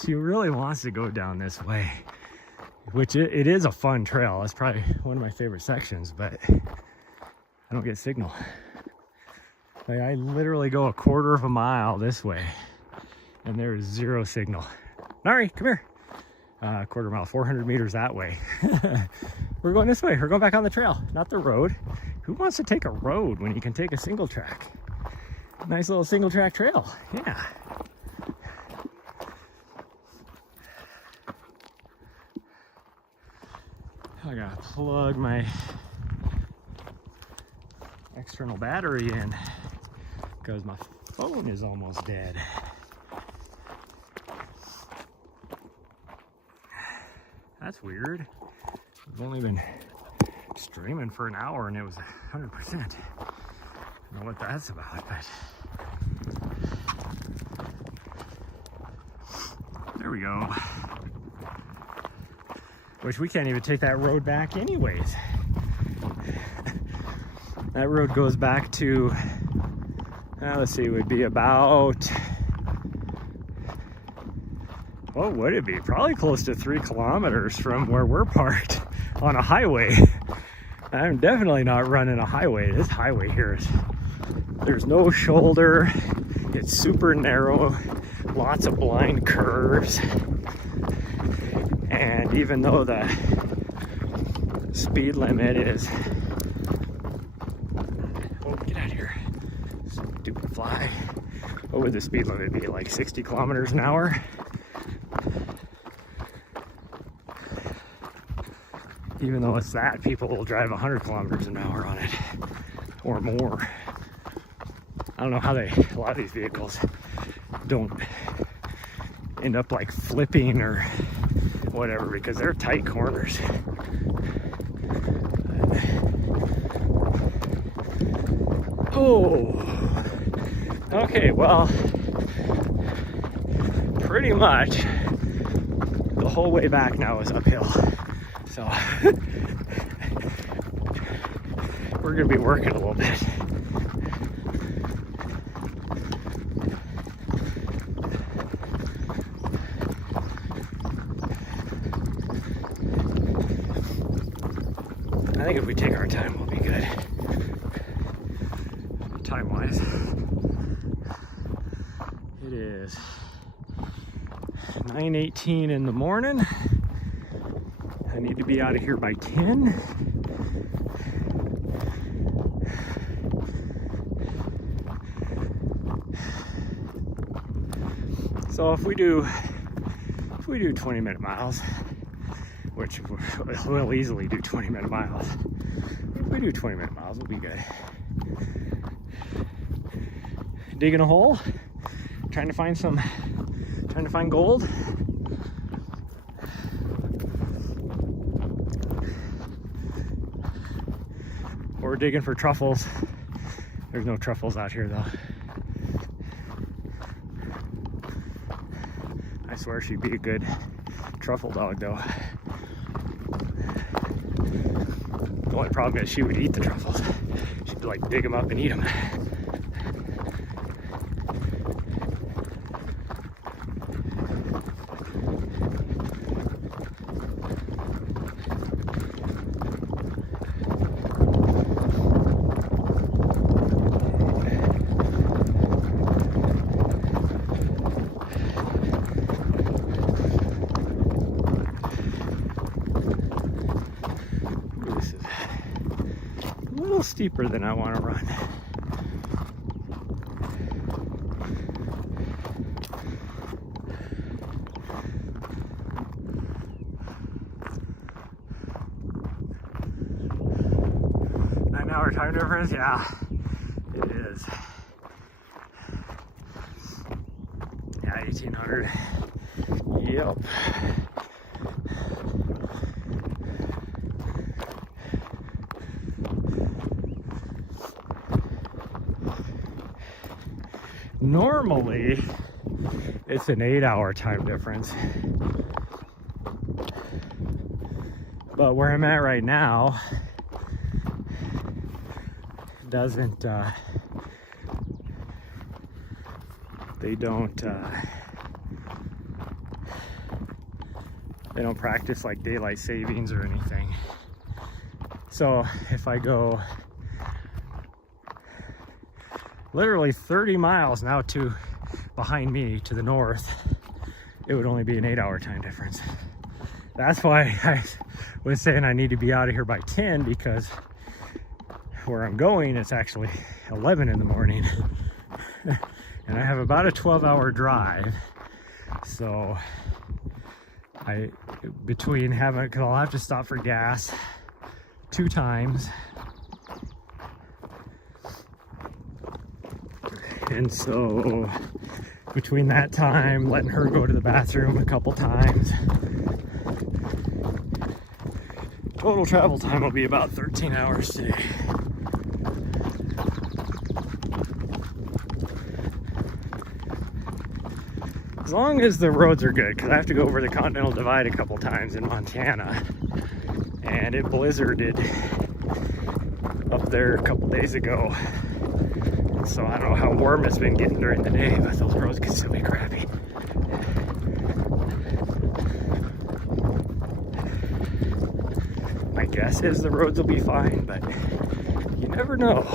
She really wants to go down this way, which it is a fun trail. It's probably one of my favorite sections, but I don't get signal. Like, I literally go a quarter of a mile this way and there is 0 signal. Nari, come here. Quarter mile, 400 meters that way. We're going this way. We're going back on the trail, not the road. Who wants to take a road when you can take a single track? Nice little single track trail. Yeah. I gotta plug my external battery in because my phone is almost dead. That's weird. I've only been streaming for an hour and it was 100%. I don't know what that's about, but there we go. Which we can't even take that road back anyways. That road goes back to, let's see, it would be about, what would it be? Probably close to 3 kilometers from where we're parked on a highway. I'm definitely not running a highway. This highway here is, there's no shoulder. It's super narrow, lots of blind curves. And even though the speed limit is, oh, get out of here, stupid fly. What would the speed limit be, like 60 kilometers an hour? Even though it's that, people will drive 100 kilometers an hour on it, or more. I don't know how a lot of these vehicles don't end up like flipping or whatever, because they're tight corners. Oh, okay, well, pretty much the whole way back now is uphill. So we're gonna be working a little bit. I think if we take our time, we'll be good. Time-wise, it is 9:18 in the morning. I need to be out of here by 10. So if we do 20-minute miles, which we'll easily do 20-minute miles. If we do 20-minute miles, we'll be good. Digging a hole, trying to find gold. Or digging for truffles. There's no truffles out here though. I swear she'd be a good truffle dog though. The only problem is she would eat the truffles. She'd like dig them up and eat them. Steeper than I want to run. Nine-hour time difference? Yeah, it is. Yeah, 1800. Yep. Normally, it's an 8-hour time difference. But where I'm at right now doesn't, they don't practice like daylight savings or anything. So if I go literally 30 miles now to behind me to the north, it would only be an 8-hour time difference. That's why I was saying I need to be out of here by 10, because where I'm going, it's actually 11 in the morning. And I have about a 12-hour drive. So because I'll have to stop for gas 2 times. And so between that time, letting her go to the bathroom a couple times, total travel time will be about 13 hours today. As long as the roads are good, because I have to go over the Continental Divide a couple times in Montana, and it blizzarded up there a couple days ago. So I don't know how warm it's been getting during the day, but those roads can still be crappy. My guess is the roads will be fine, but you never know.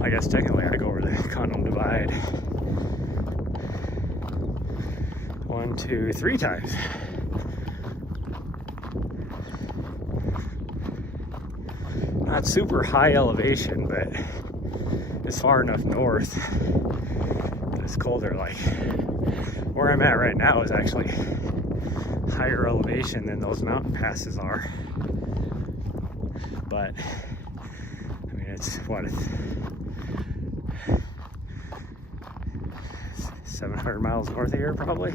I guess technically I go over the Continental Divide 1, 2, 3 times. Not super high elevation, but it's far enough north that it's colder. Like where I'm at right now is actually higher elevation than those mountain passes are. But I mean, it's what, 700 miles north of here probably.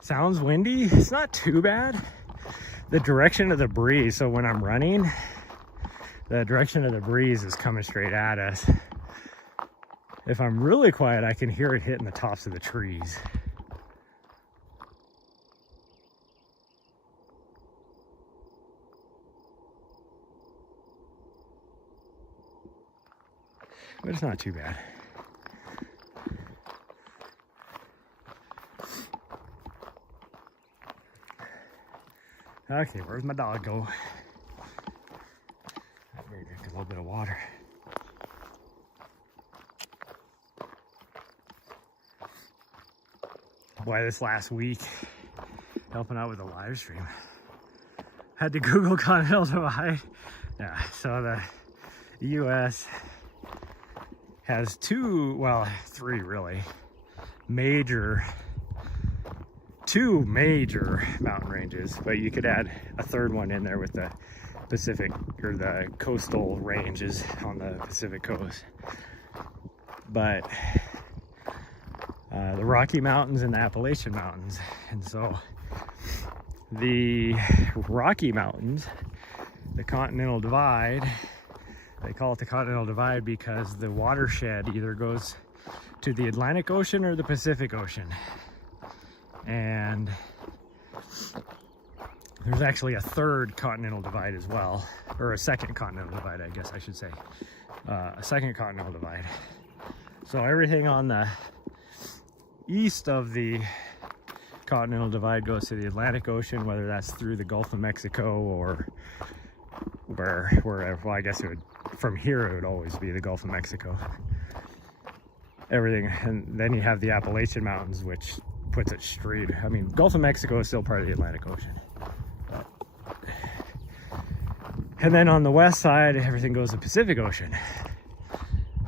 Sounds windy. It's not too bad. the direction of the breeze. So when I'm running, the direction of the breeze is coming straight at us. If I'm really quiet, I can hear it hitting the tops of the trees. But it's not too bad. Okay, where's my dog go? I better drink a little bit of water. Boy, this last week, helping out with the live stream, had to Google continental divide. Yeah, so the U.S. has three really two major mountain ranges, but you could add a third one in there with the Pacific or the coastal ranges on the Pacific coast. But the Rocky Mountains and the Appalachian Mountains. And so the Rocky Mountains, the Continental Divide, they call it the Continental Divide because the watershed either goes to the Atlantic Ocean or the Pacific Ocean. And there's actually a third Continental Divide as well, or a second Continental Divide, I guess I should say. A second Continental Divide. So everything on the east of the Continental Divide goes to the Atlantic Ocean, whether that's through the Gulf of Mexico or wherever. Well, I guess it would, from here it would always be the Gulf of Mexico. Everything, and then you have the Appalachian Mountains, which puts it straight. I mean, Gulf of Mexico is still part of the Atlantic Ocean. And then on the west side, everything goes to the Pacific Ocean.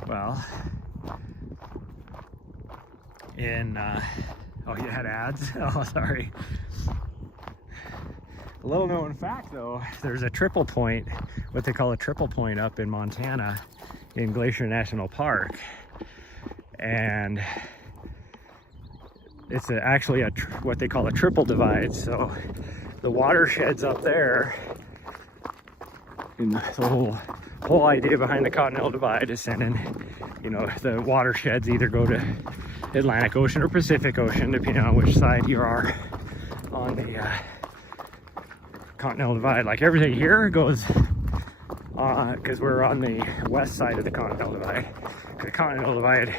Well, oh, you had ads? Oh, sorry. A little known fact though, there's a triple point, what they call a triple point up in Montana in Glacier National Park. And it's actually what they call a triple divide. So the watersheds up there, and the whole idea behind the Continental Divide is sending, the watersheds either go to Atlantic Ocean or Pacific Ocean, depending on which side you are on the Continental Divide. Like everything here goes, because we're on the west side of the Continental Divide. The Continental Divide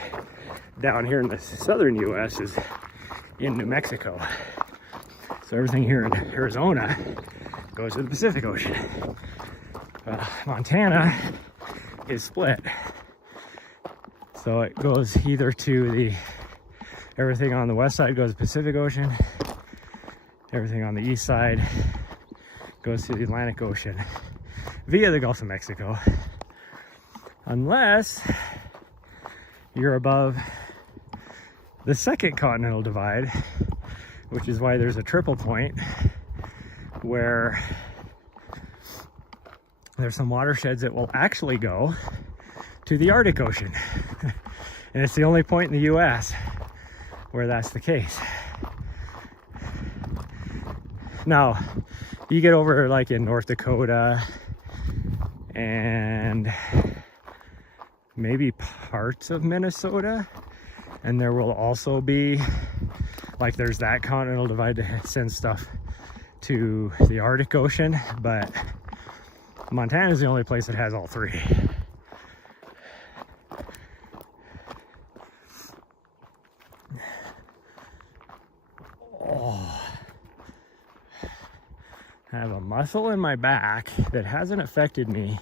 down here in the southern U.S. is in New Mexico. So everything here in Arizona goes to the Pacific Ocean. Montana is split. So it goes either to everything on the west side goes to the Pacific Ocean, everything on the east side goes to the Atlantic Ocean via the Gulf of Mexico, unless you're above the second Continental Divide, which is why there's a triple point where there's some watersheds that will actually go to the Arctic Ocean. And it's the only point in the US where that's the case. Now, you get over like in North Dakota and maybe parts of Minnesota, and there will also be, like, there's that Continental Divide that sends stuff to the Arctic Ocean, but Montana is the only place that has all three. Oh, I have a muscle in my back that hasn't affected me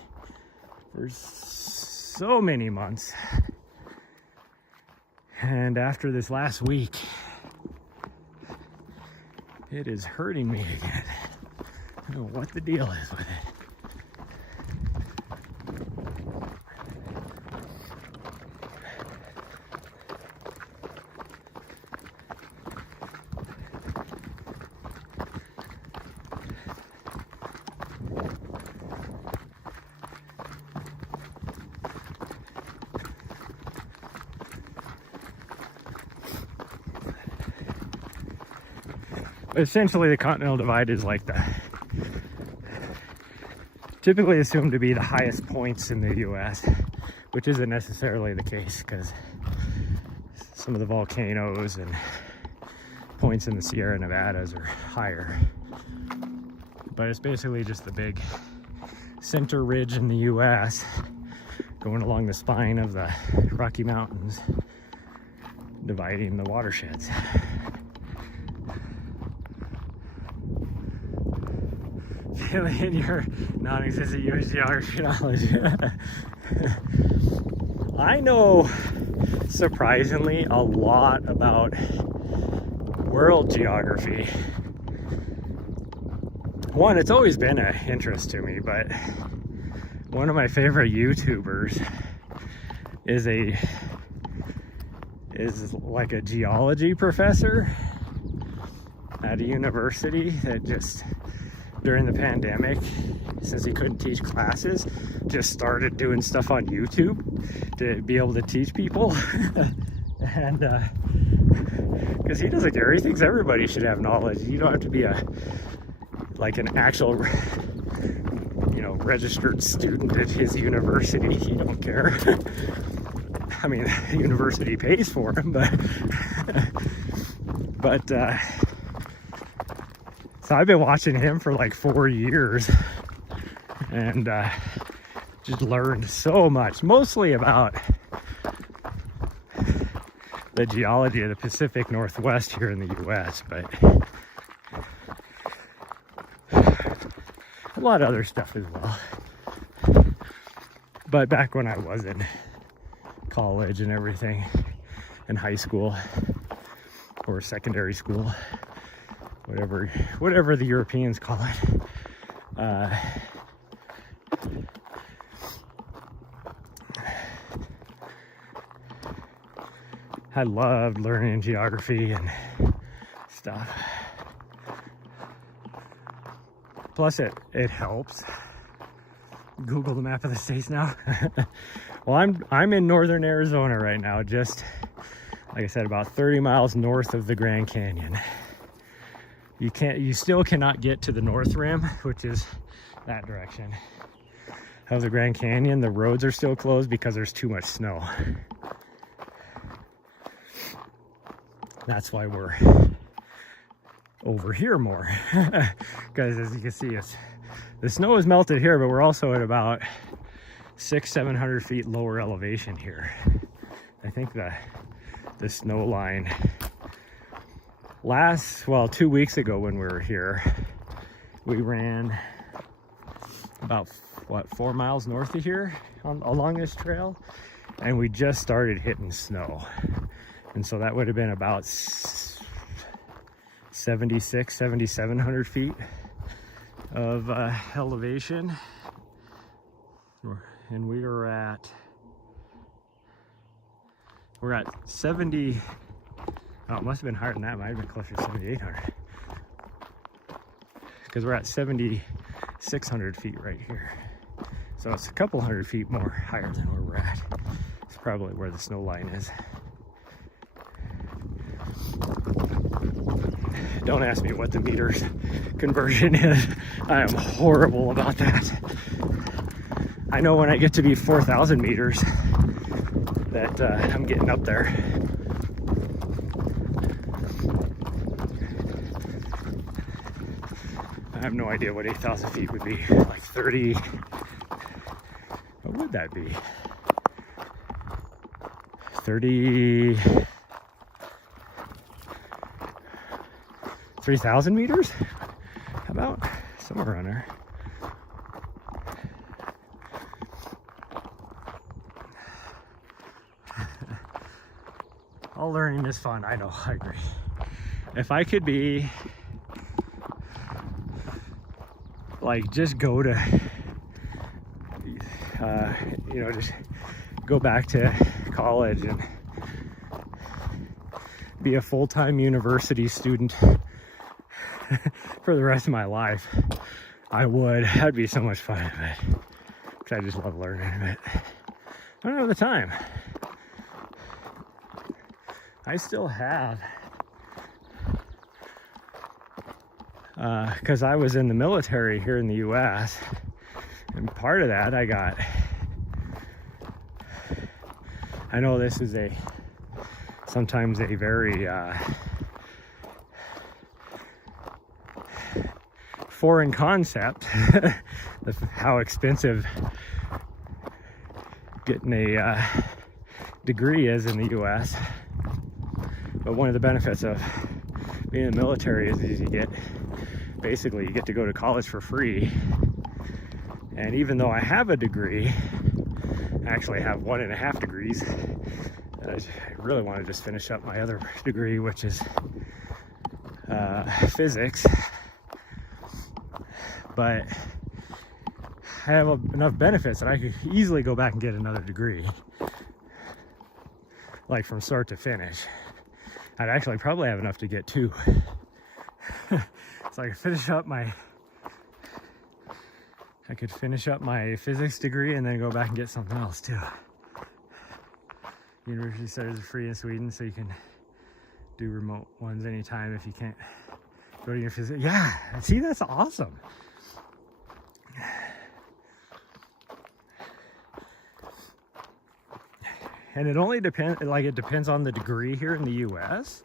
for so many months. And after this last week, it is hurting me again. I don't know what the deal is with it. Essentially, the Continental Divide is like typically assumed to be the highest points in the US, which isn't necessarily the case because some of the volcanoes and points in the Sierra Nevadas are higher. But it's basically just the big center ridge in the US going along the spine of the Rocky Mountains, dividing the watersheds. In your non-existent US geography knowledge. I know, surprisingly, a lot about world geography. One, it's always been an interest to me, but one of my favorite YouTubers is like a geology professor at a university that just during the pandemic, since he couldn't teach classes, just started doing stuff on YouTube to be able to teach people. And because he doesn't care, he thinks everybody should have knowledge. You don't have to be like an actual, registered student at his university. He don't care. I mean, the university pays for him, but so I've been watching him for like 4 years and just learned so much, mostly about the geology of the Pacific Northwest here in the US, but a lot of other stuff as well. But back when I was in college and everything, in high school or secondary school, whatever the Europeans call it, I loved learning geography and stuff. Plus it helps. Google the map of the States now. Well, I'm in northern Arizona right now, just like I said, about 30 miles north of the Grand Canyon. You still cannot get to the North Rim, which is that direction of the Grand Canyon. The roads are still closed because there's too much snow. That's why we're over here more. Because as you can see, the snow is melted here, but we're also at about 600-700 feet lower elevation here. I think the snow line 2 weeks ago when we were here, we ran about 4 miles north of here along this trail, and we just started hitting snow. And so that would have been about 7,700 feet of elevation. And we're at 70. Oh, it must have been higher than that. It might have been closer to 7,800. Because we're at 7,600 feet right here. So it's a couple hundred feet more higher than where we're at. It's probably where the snow line is. Don't ask me what the meters conversion is. I am horrible about that. I know when I get to be 4,000 meters that I'm getting up there. I have no idea what 8,000 feet would be. Like 30, what would that be? 3,000 meters? How about somewhere around there? All learning is fun. I know, I agree. If I could be like, just go to, just go back to college and be a full-time university student for the rest of my life, I would. That'd be so much fun, but I just love learning, but I don't have the time. I still have, because I was in the military here in the US, And part of that I know this is sometimes a very foreign concept, how expensive getting a degree is in the US. But one of the benefits of being in the military is you get to go to college for free. And even though I have a degree, I actually have 1.5 degrees, I really want to just finish up my other degree, which is physics. But I have enough benefits that I could easily go back and get another degree, like from start to finish. I'd actually probably have enough to get 2. So I could finish up my physics degree and then go back and get something else too. University studies are free in Sweden, so you can do remote ones anytime if you can't go to your physics. Yeah, see, that's awesome. And it only depends, like it depends on the degree here in the US.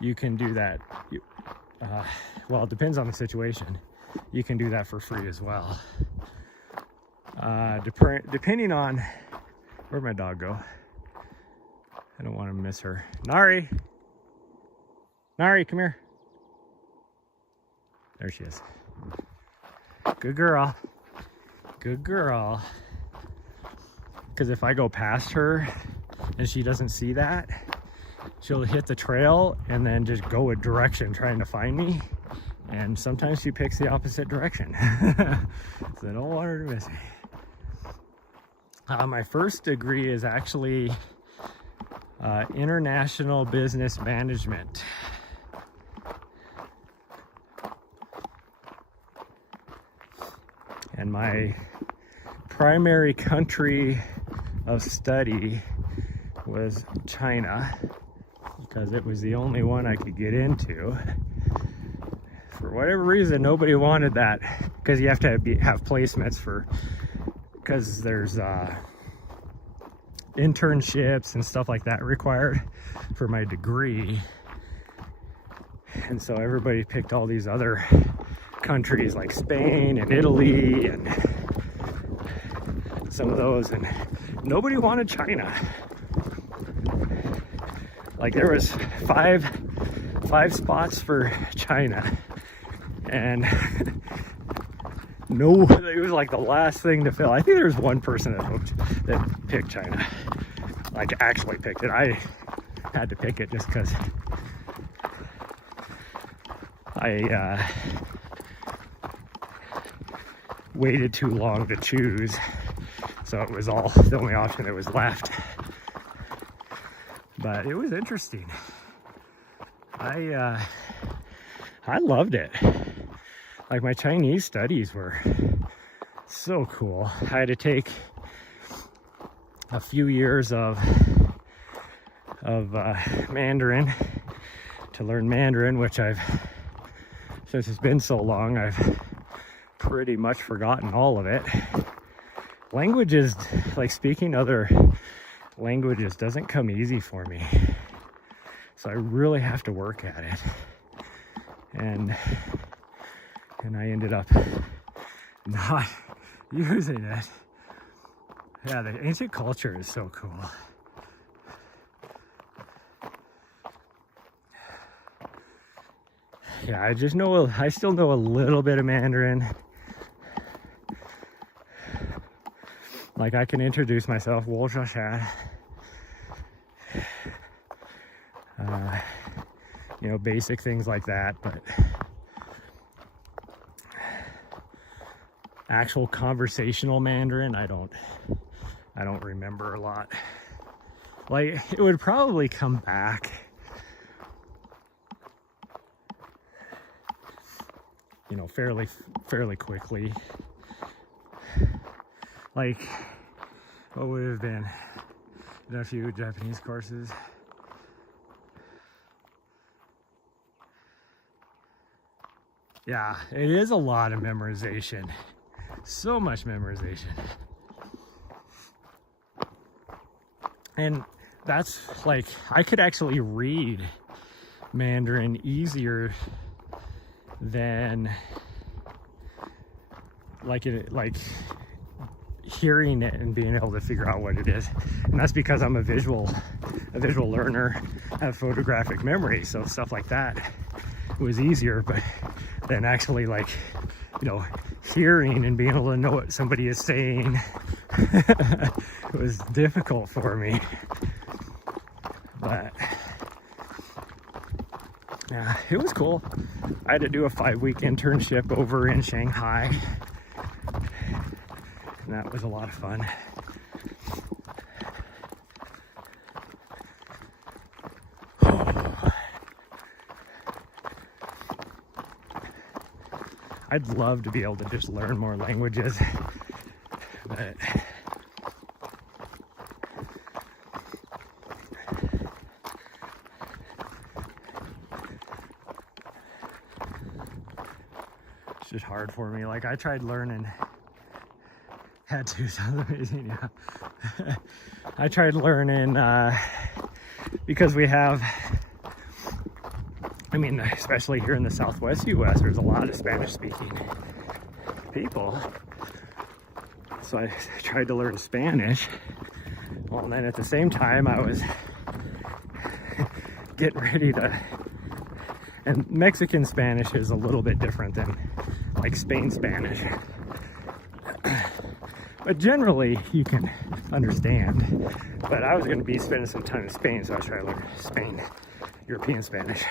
You can do that, well, it depends on the situation. You can do that for free as well. Depending on, where'd my dog go? I don't want to miss her. Nari, come here. There she is. Good girl. Good girl. Because if I go past her and she doesn't see that, she'll hit the trail and then just go a direction trying to find me. And sometimes she picks the opposite direction. So I don't want her to miss me. My first degree is actually international business management. And my primary country of study was China, because it was the only one I could get into. For whatever reason, nobody wanted that, because you have to have placements because there's internships and stuff like that required for my degree. And so everybody picked all these other countries like Spain and Italy and some of those, and nobody wanted China. Like there was five spots for China, and no, it was like the last thing to fill. I think there was one person that picked China, like actually picked it. I had to pick it just because I waited too long to choose, so it was the only option that was left. But it was interesting. I loved it. Like my Chinese studies were so cool. I had to take a few years of Mandarin to learn Mandarin, which since it's been so long, I've pretty much forgotten all of it. Languages, like speaking other languages, doesn't come easy for me. So I really have to work at it. And I ended up not using it. Yeah, the ancient culture is so cool. Yeah, I still know a little bit of Mandarin. Like I can introduce myself, Wo Zha Shan. Basic things like that, but actual conversational Mandarin, I don't remember a lot. Like it would probably come back, fairly quickly. Like what would have been a few Japanese courses. Yeah, it is a lot of memorization. So much memorization. And that's like, I could actually read Mandarin easier than like hearing it and being able to figure out what it is. And that's because I'm a visual learner, I have photographic memory, so stuff like that was easier. But then actually, like, you know, hearing and being able to know what somebody is saying it was difficult for me. But yeah, it was cool. I had to do a 5-week internship over in Shanghai, and that was a lot of fun. I'd love to be able to just learn more languages, but it's just hard for me. Like, I tried learning, had to, sounds amazing, yeah. I tried learning because we have, I mean, especially here in the Southwest US, there's a lot of Spanish-speaking people. So I tried to learn Spanish. Well, and then at the same time, I was getting ready to, and Mexican Spanish is a little bit different than like Spain Spanish. But generally, you can understand. But I was going to be spending some time in Spain, so I was trying to learn European Spanish.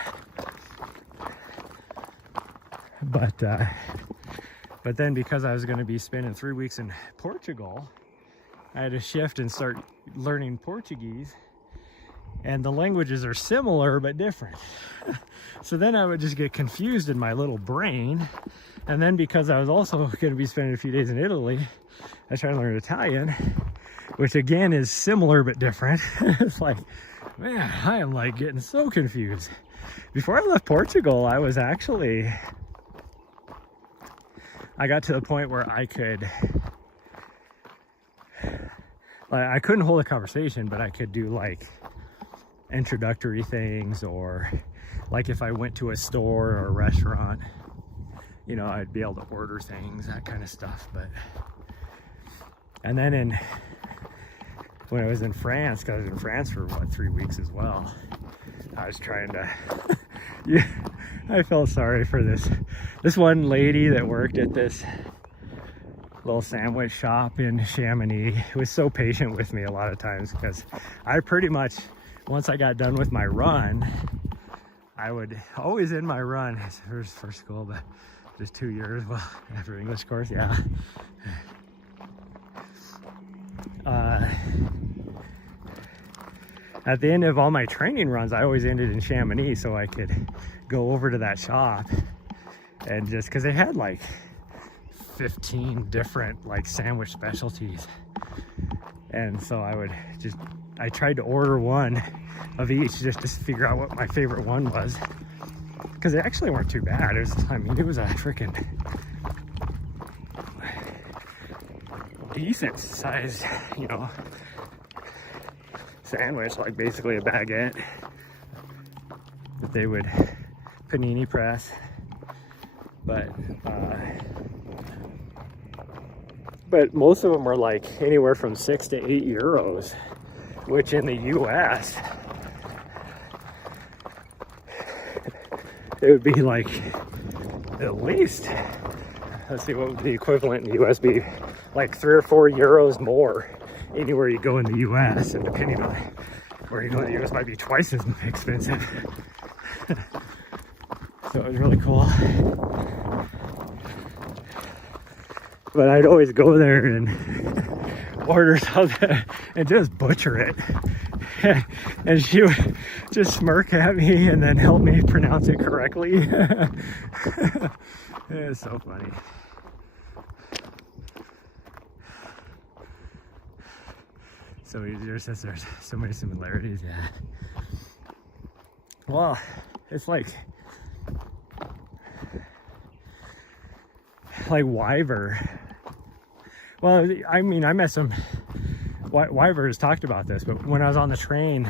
But then because I was going to be spending 3 weeks in Portugal, I had to shift and start learning Portuguese. And the languages are similar but different. So then I would just get confused in my little brain. And then because I was also going to be spending a few days in Italy, I tried to learn Italian, which again is similar but different. It's like, man, I am like getting so confused. Before I left Portugal, I was actually, I got to the point where I couldn't hold a conversation, but I could do like introductory things, or like if I went to a store or a restaurant, you know, I'd be able to order things, that kind of stuff. But and then when I was in France, because I was in France for what, 3 weeks as well, I was trying to yeah, I felt sorry for this one lady that worked at this little sandwich shop in Chamonix. Was so patient with me a lot of times, because I pretty much, once I got done with my run, I would always end my run for school, but just 2 years, well, after English course, yeah. At the end of all my training runs, I always ended in Chamonix so I could go over to that shop and just, because they had like 15 different like sandwich specialties. And so I tried to order one of each just to figure out what my favorite one was, because they actually weren't too bad. It was a freaking decent sized, you know, sandwich, like basically a baguette that they would panini press. But most of them were like anywhere from 6 to 8 euros, which in the US it would be like at least, let's see, what would the equivalent in the US be? Like 3 or 4 euros more anywhere you go in the US, and depending on where you go in the US might be twice as expensive. So it was really cool. But I'd always go there and order something and just butcher it. And she would just smirk at me and then help me pronounce it correctly. It was so funny. So there's so many similarities, yeah. Well, it's like Wyver Well, I mean, I met some, Wyver has talked about this, but when I was on the train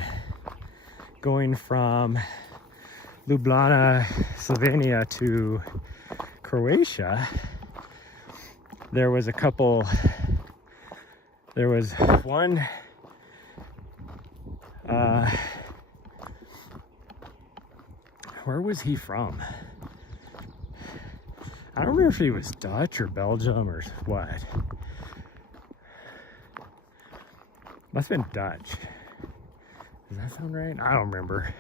going from Ljubljana, Slovenia to Croatia, there was one where was he from? I don't remember if he was Dutch or Belgium or what. Must have been Dutch. Does that sound right? I don't remember.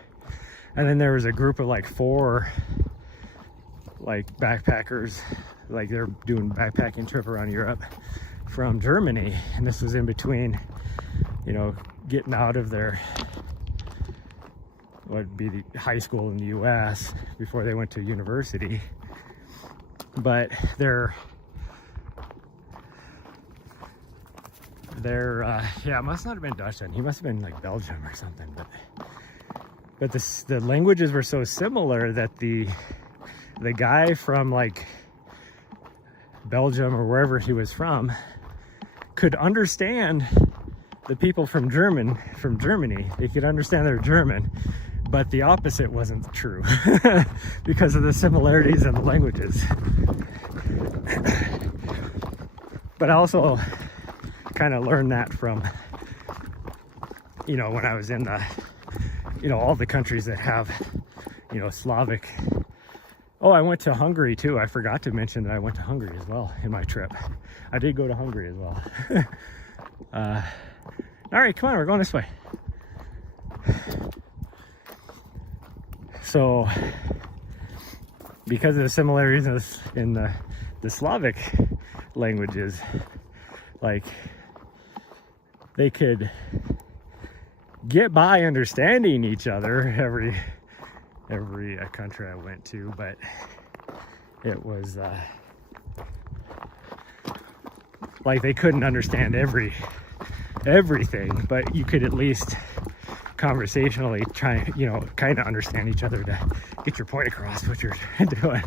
And then there was a group of like 4 like backpackers, like they're doing backpacking trip around Europe from Germany, and this was in between, you know, getting out of their what would be the high school in the US before they went to university. But they're yeah, it must not have been Dutch then. He must have been like Belgium or something. But the languages were so similar that the guy from like Belgium or wherever he was from could understand the people from Germany. They could understand their German, but the opposite wasn't true because of the similarities in the languages. But I also kind of learned that from, you know, when I was in the, you know, all the countries that have, you know, Slavic. Oh, I went to Hungary too. I forgot to mention that I went to Hungary as well in my trip. I did go to Hungary as well. All right, come on, we're going this way. So, because of the similarities in the Slavic languages, like they could get by understanding each other every country I went to, but it was like they couldn't understand everything, but you could at least conversationally try, you know, kind of understand each other to get your point across what you're doing.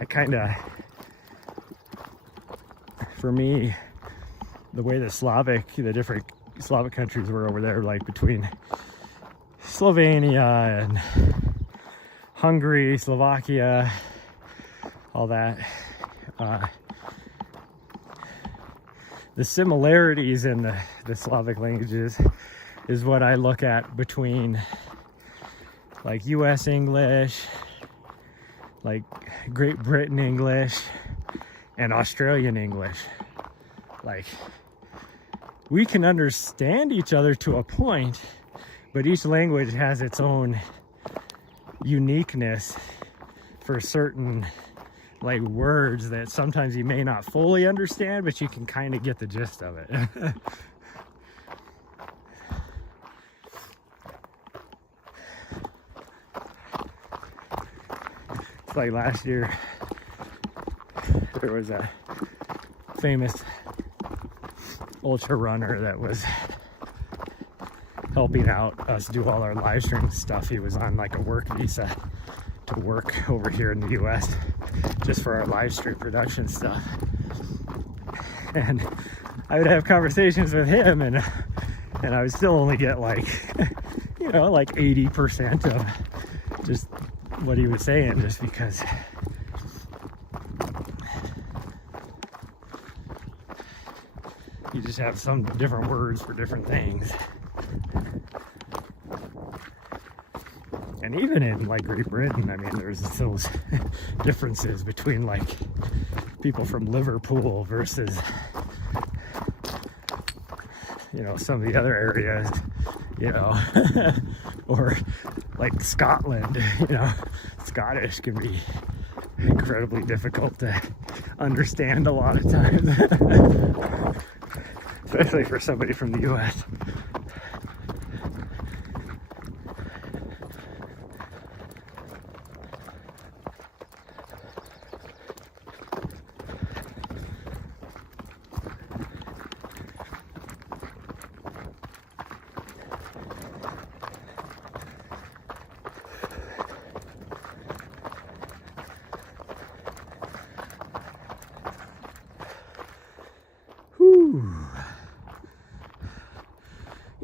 I kind of, for me, the way the different Slavic countries were over there, like between Slovenia and Hungary, Slovakia, all that, the similarities in the Slavic languages is what I look at between like US English, like Great Britain English, and Australian English. Like, we can understand each other to a point, but each language has its own uniqueness for certain like words that sometimes you may not fully understand, but you can kind of get the gist of it. It's like last year there was a famous ultra runner that was helping out us do all our live stream stuff. He was on like a work visa to work over here in the US just for our live stream production stuff. And I would have conversations with him, and I would still only get like, you know, like 80% of just what he was saying, just because you just have some different words for different things. And even in like Great Britain, I mean, there's those differences between like people from Liverpool versus, you know, some of the other areas, you know, or like Scotland, you know, Scottish can be incredibly difficult to understand a lot of times, especially for somebody from the US.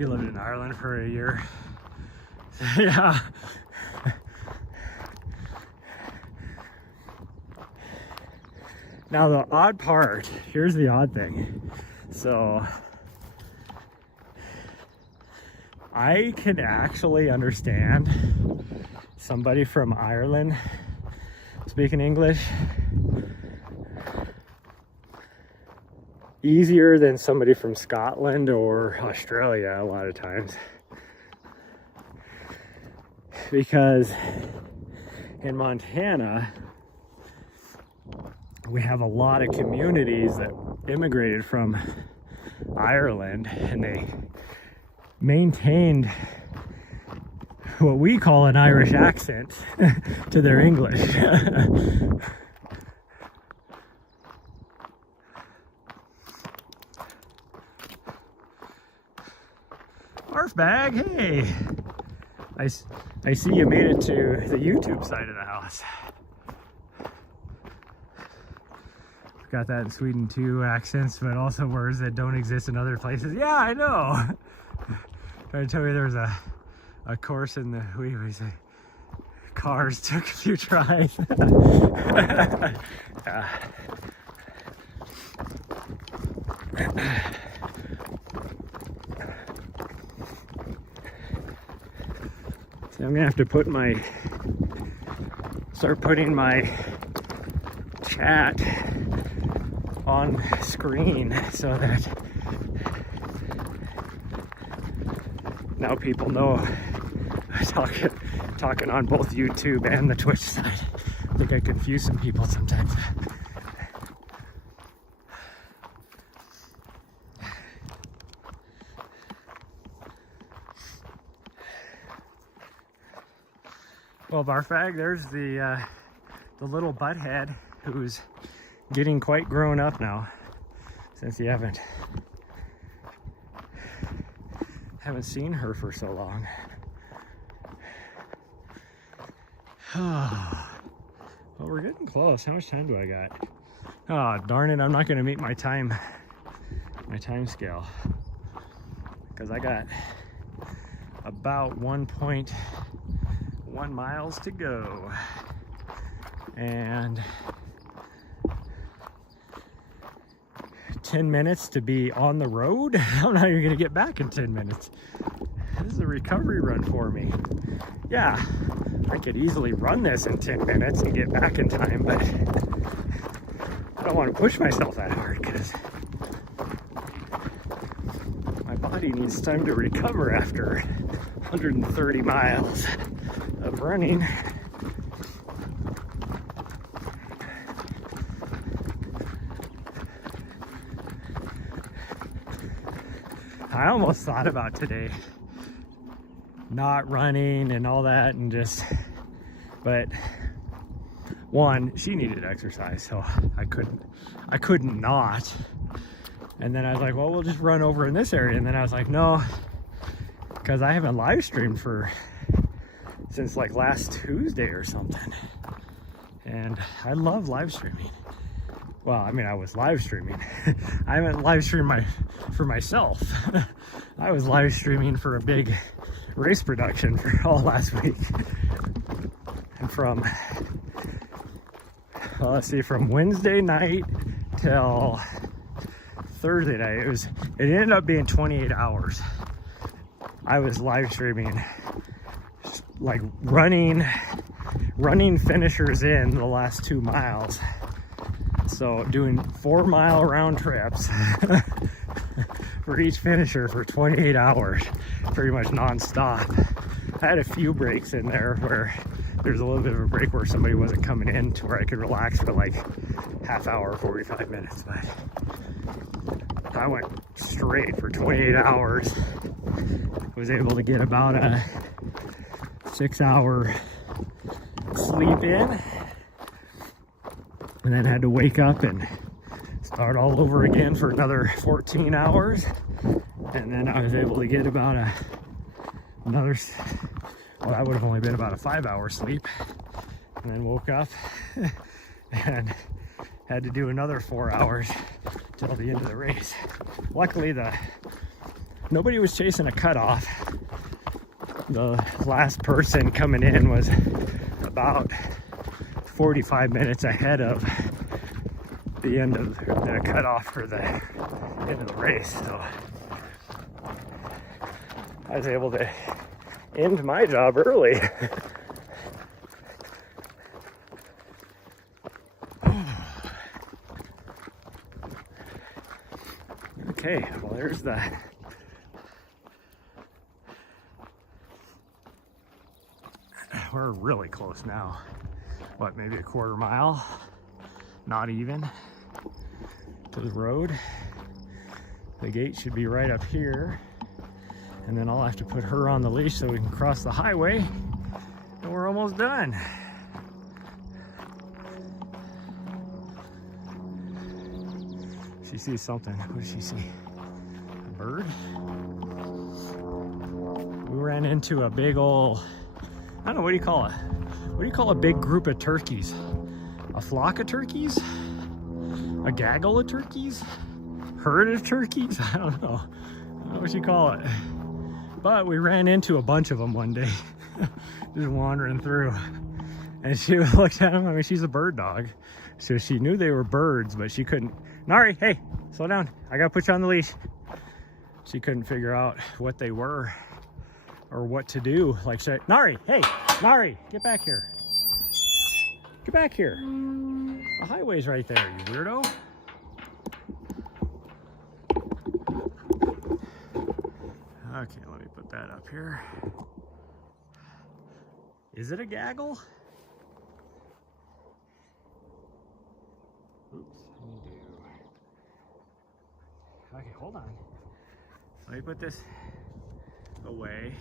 He lived in Ireland for a year. Yeah. Now the odd part, here's the odd thing. So I can actually understand somebody from Ireland speaking English easier than somebody from Scotland or Australia a lot of times. Because in Montana, we have a lot of communities that immigrated from Ireland, and they maintained what we call an Irish accent to their English. Barf bag, hey! I see you made it to the YouTube side of the house. Got that in Sweden too, accents, but also words that don't exist in other places. Yeah, I know. Trying to tell me there was a course in the we say cars took a few tries. So I'm gonna have to start putting my chat on screen so that now people know I'm talking on both YouTube and the Twitch side. I think I confuse some people sometimes. Well, Barfag, there's the little butthead who's getting quite grown up now, since you haven't seen her for so long. Well, we're getting close. How much time do I got? Oh, darn it, I'm not going to meet my time scale, because I got about 1.1 miles to go, and 10 minutes to be on the road. I don't know how you're gonna get back in 10 minutes. This is a recovery run for me. Yeah, I could easily run this in 10 minutes and get back in time, but I don't want to push myself that hard because my body needs time to recover after 130 miles of running. I almost thought about today not running and all that, and but one, she needed exercise, so I couldn't not. And then I was like, well, we'll just run over in this area. And then I was like, no, because I haven't live streamed since like last Tuesday or something. And I love live streaming. Well, I mean, I was live streaming. I haven't live streamed for myself. I was live streaming for a big race production for all last week. And from Wednesday night till Thursday night, it ended up being 28 hours. I was live streaming, like running finishers in the last 2 miles. So doing 4-mile round trips for each finisher for 28 hours, pretty much non-stop. I had a few breaks in there where there's a little bit of a break where somebody wasn't coming in to where I could relax for like half hour, 45 minutes, but I went straight for 28 hours. Was able to get about a 6-hour sleep in, and then had to wake up and start all over again for another 14 hours. And then I was able to get about another, well, that would have only been about a 5-hour sleep. And then woke up and had to do another 4 hours till the end of the race. Luckily, the nobody was chasing a cutoff. The last person coming in was about 45 minutes ahead of the end of the cutoff for the end of the race. So I was able to end my job early. Okay, well there's the we're really close now. What, maybe a quarter mile? Not even to the road. The gate should be right up here. And then I'll have to put her on the leash so we can cross the highway. And we're almost done. She sees something. What does she see? A bird? We ran into a big old, I don't know, what do you call it? What do you call a big group of turkeys? A flock of turkeys? A gaggle of turkeys? Herd of turkeys? I don't know. I don't know what you call it. But we ran into a bunch of them one day, just wandering through. And she looked at them. I mean, she's a bird dog, so she knew they were birds, but she couldn't. Nari, hey, slow down. I gotta put you on the leash. She couldn't figure out what they were or what to do. Like, Nari, hey, Nari, get back here. Get back here. The highway's right there, you weirdo. Okay, let me put that up here. Is it a gaggle? Oops, let me do. Okay, hold on. Let me put this away.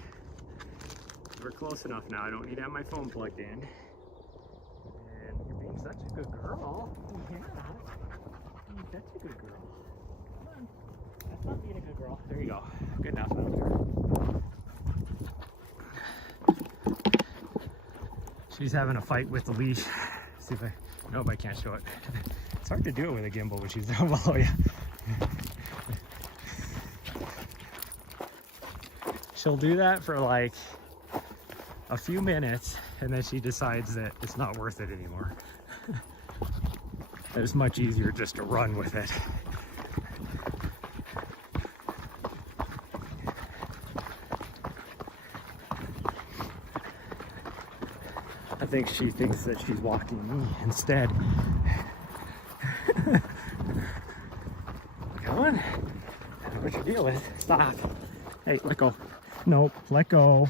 We're close enough now. I don't need to have my phone plugged in. And you're being such a good girl. Yeah. You're such a good girl. Come on. That's not being a good girl. There you go. Good enough. She's having a fight with the leash. See if I, nope, I can't show it. It's hard to do it with a gimbal when she's down below you. She'll do that for like a few minutes and then she decides that it's not worth it anymore. It's much easier just to run with it. I think she thinks that she's walking me instead. Come on. I know what your deal is. Stop. Hey, let go. Nope, let go.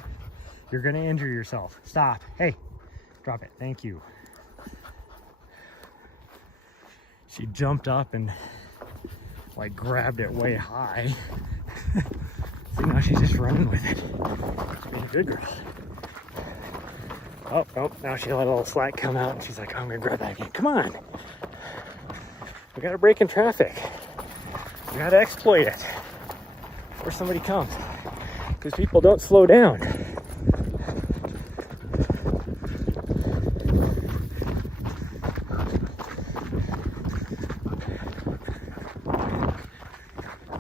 You're gonna injure yourself. Stop. Hey, drop it. Thank you. She jumped up and like grabbed it way high. See, now she's just running with it. She's being a good girl. Oh, nope, now she let a little slack come out and she's like, oh, I'm gonna grab that again. Come on. We gotta break in traffic. We gotta exploit it before somebody comes. Because people don't slow down.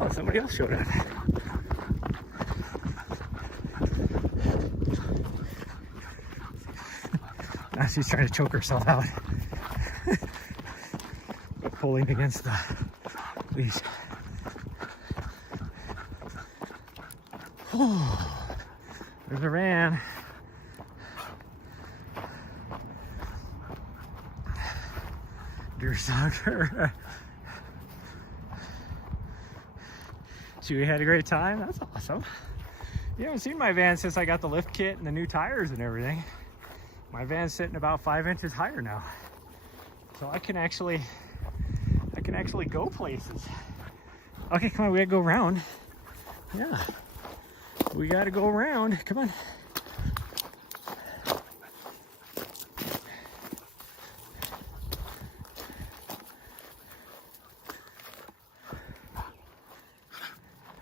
Oh, somebody else showed up. Now she's trying to choke herself out. By pulling against the leash. There's a van. Deer stalker. So we had a great time. That's awesome. You haven't seen my van since I got the lift kit and the new tires and everything. My van's sitting about 5 inches higher now. So I can actually go places. Okay, come on, we gotta go around. Yeah. We gotta go around. Come on.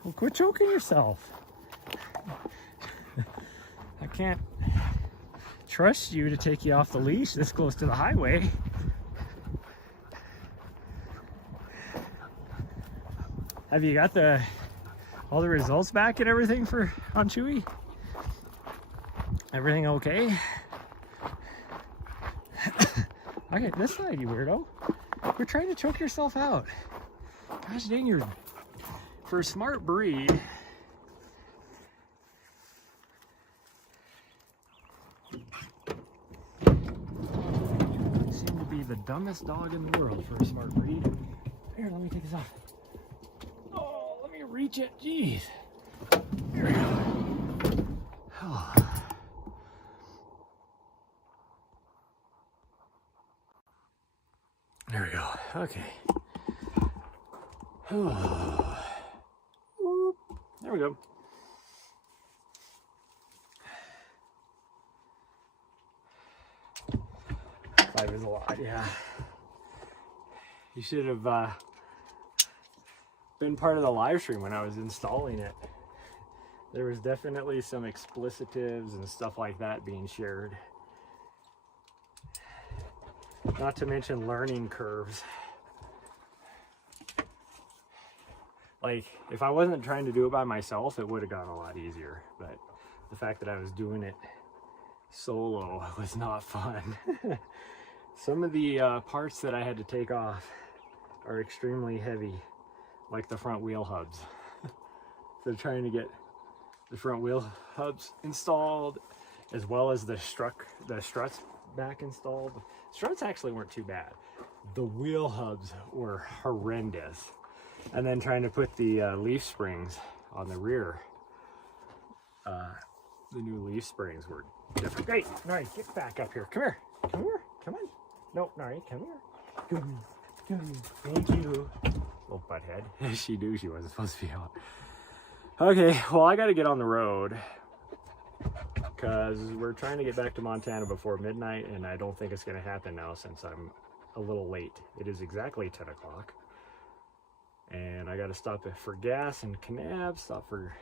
Well, quit choking yourself. I can't trust you to take you off the leash this close to the highway. Have you got the All the results back and everything on Chewy? Everything okay? Okay, this side, you weirdo. You're trying to choke yourself out. Gosh dang, you're... For a smart breed... You seem to be the dumbest dog in the world for a smart breed. Here, let me take this off. Oh, let me reach it. Jeez. There we go. Oh. There we go. Okay. Oh. There we go. Five is a lot, yeah. You should have been part of the live stream when I was installing it. There was definitely some explicitives and stuff like that being shared. Not to mention learning curves. Like, if I wasn't trying to do it by myself, it would have gone a lot easier. But the fact that I was doing it solo was not fun. Some of the parts that I had to take off are extremely heavy, like the front wheel hubs. So trying to get the front wheel hubs installed, as well as the struts back installed. Struts actually weren't too bad. The wheel hubs were horrendous. And then trying to put the leaf springs on the rear. The new leaf springs were different. Great, Nari, get back up here. Come here, come here, come on. No, Nari, come here. Good, good, thank you. Little butthead. She knew she wasn't supposed to be out. Okay, well, I gotta get on the road because we're trying to get back to Montana before midnight, and I don't think it's gonna happen now since I'm a little late. It is exactly 10 o'clock. And I gotta stop for gas in Kanab, stop for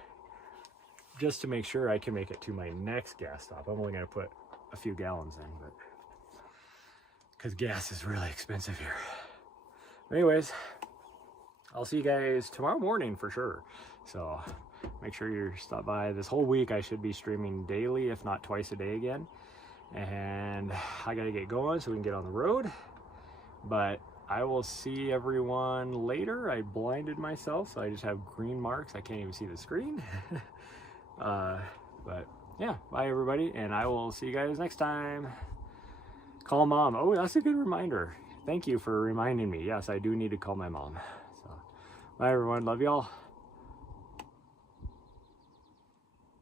just to make sure I can make it to my next gas stop. I'm only gonna put a few gallons in, but because gas is really expensive here. Anyways, I'll see you guys tomorrow morning for sure. So make sure you stop by. This whole week I should be streaming daily, if not twice a day again. And I gotta get going so we can get on the road. But I will see everyone later. I blinded myself, so I just have green marks. I can't even see the screen. But yeah, bye everybody, and I will see you guys next time. Call mom. Oh, that's a good reminder. Thank you for reminding me. Yes, I do need to call my mom. So bye everyone, love y'all.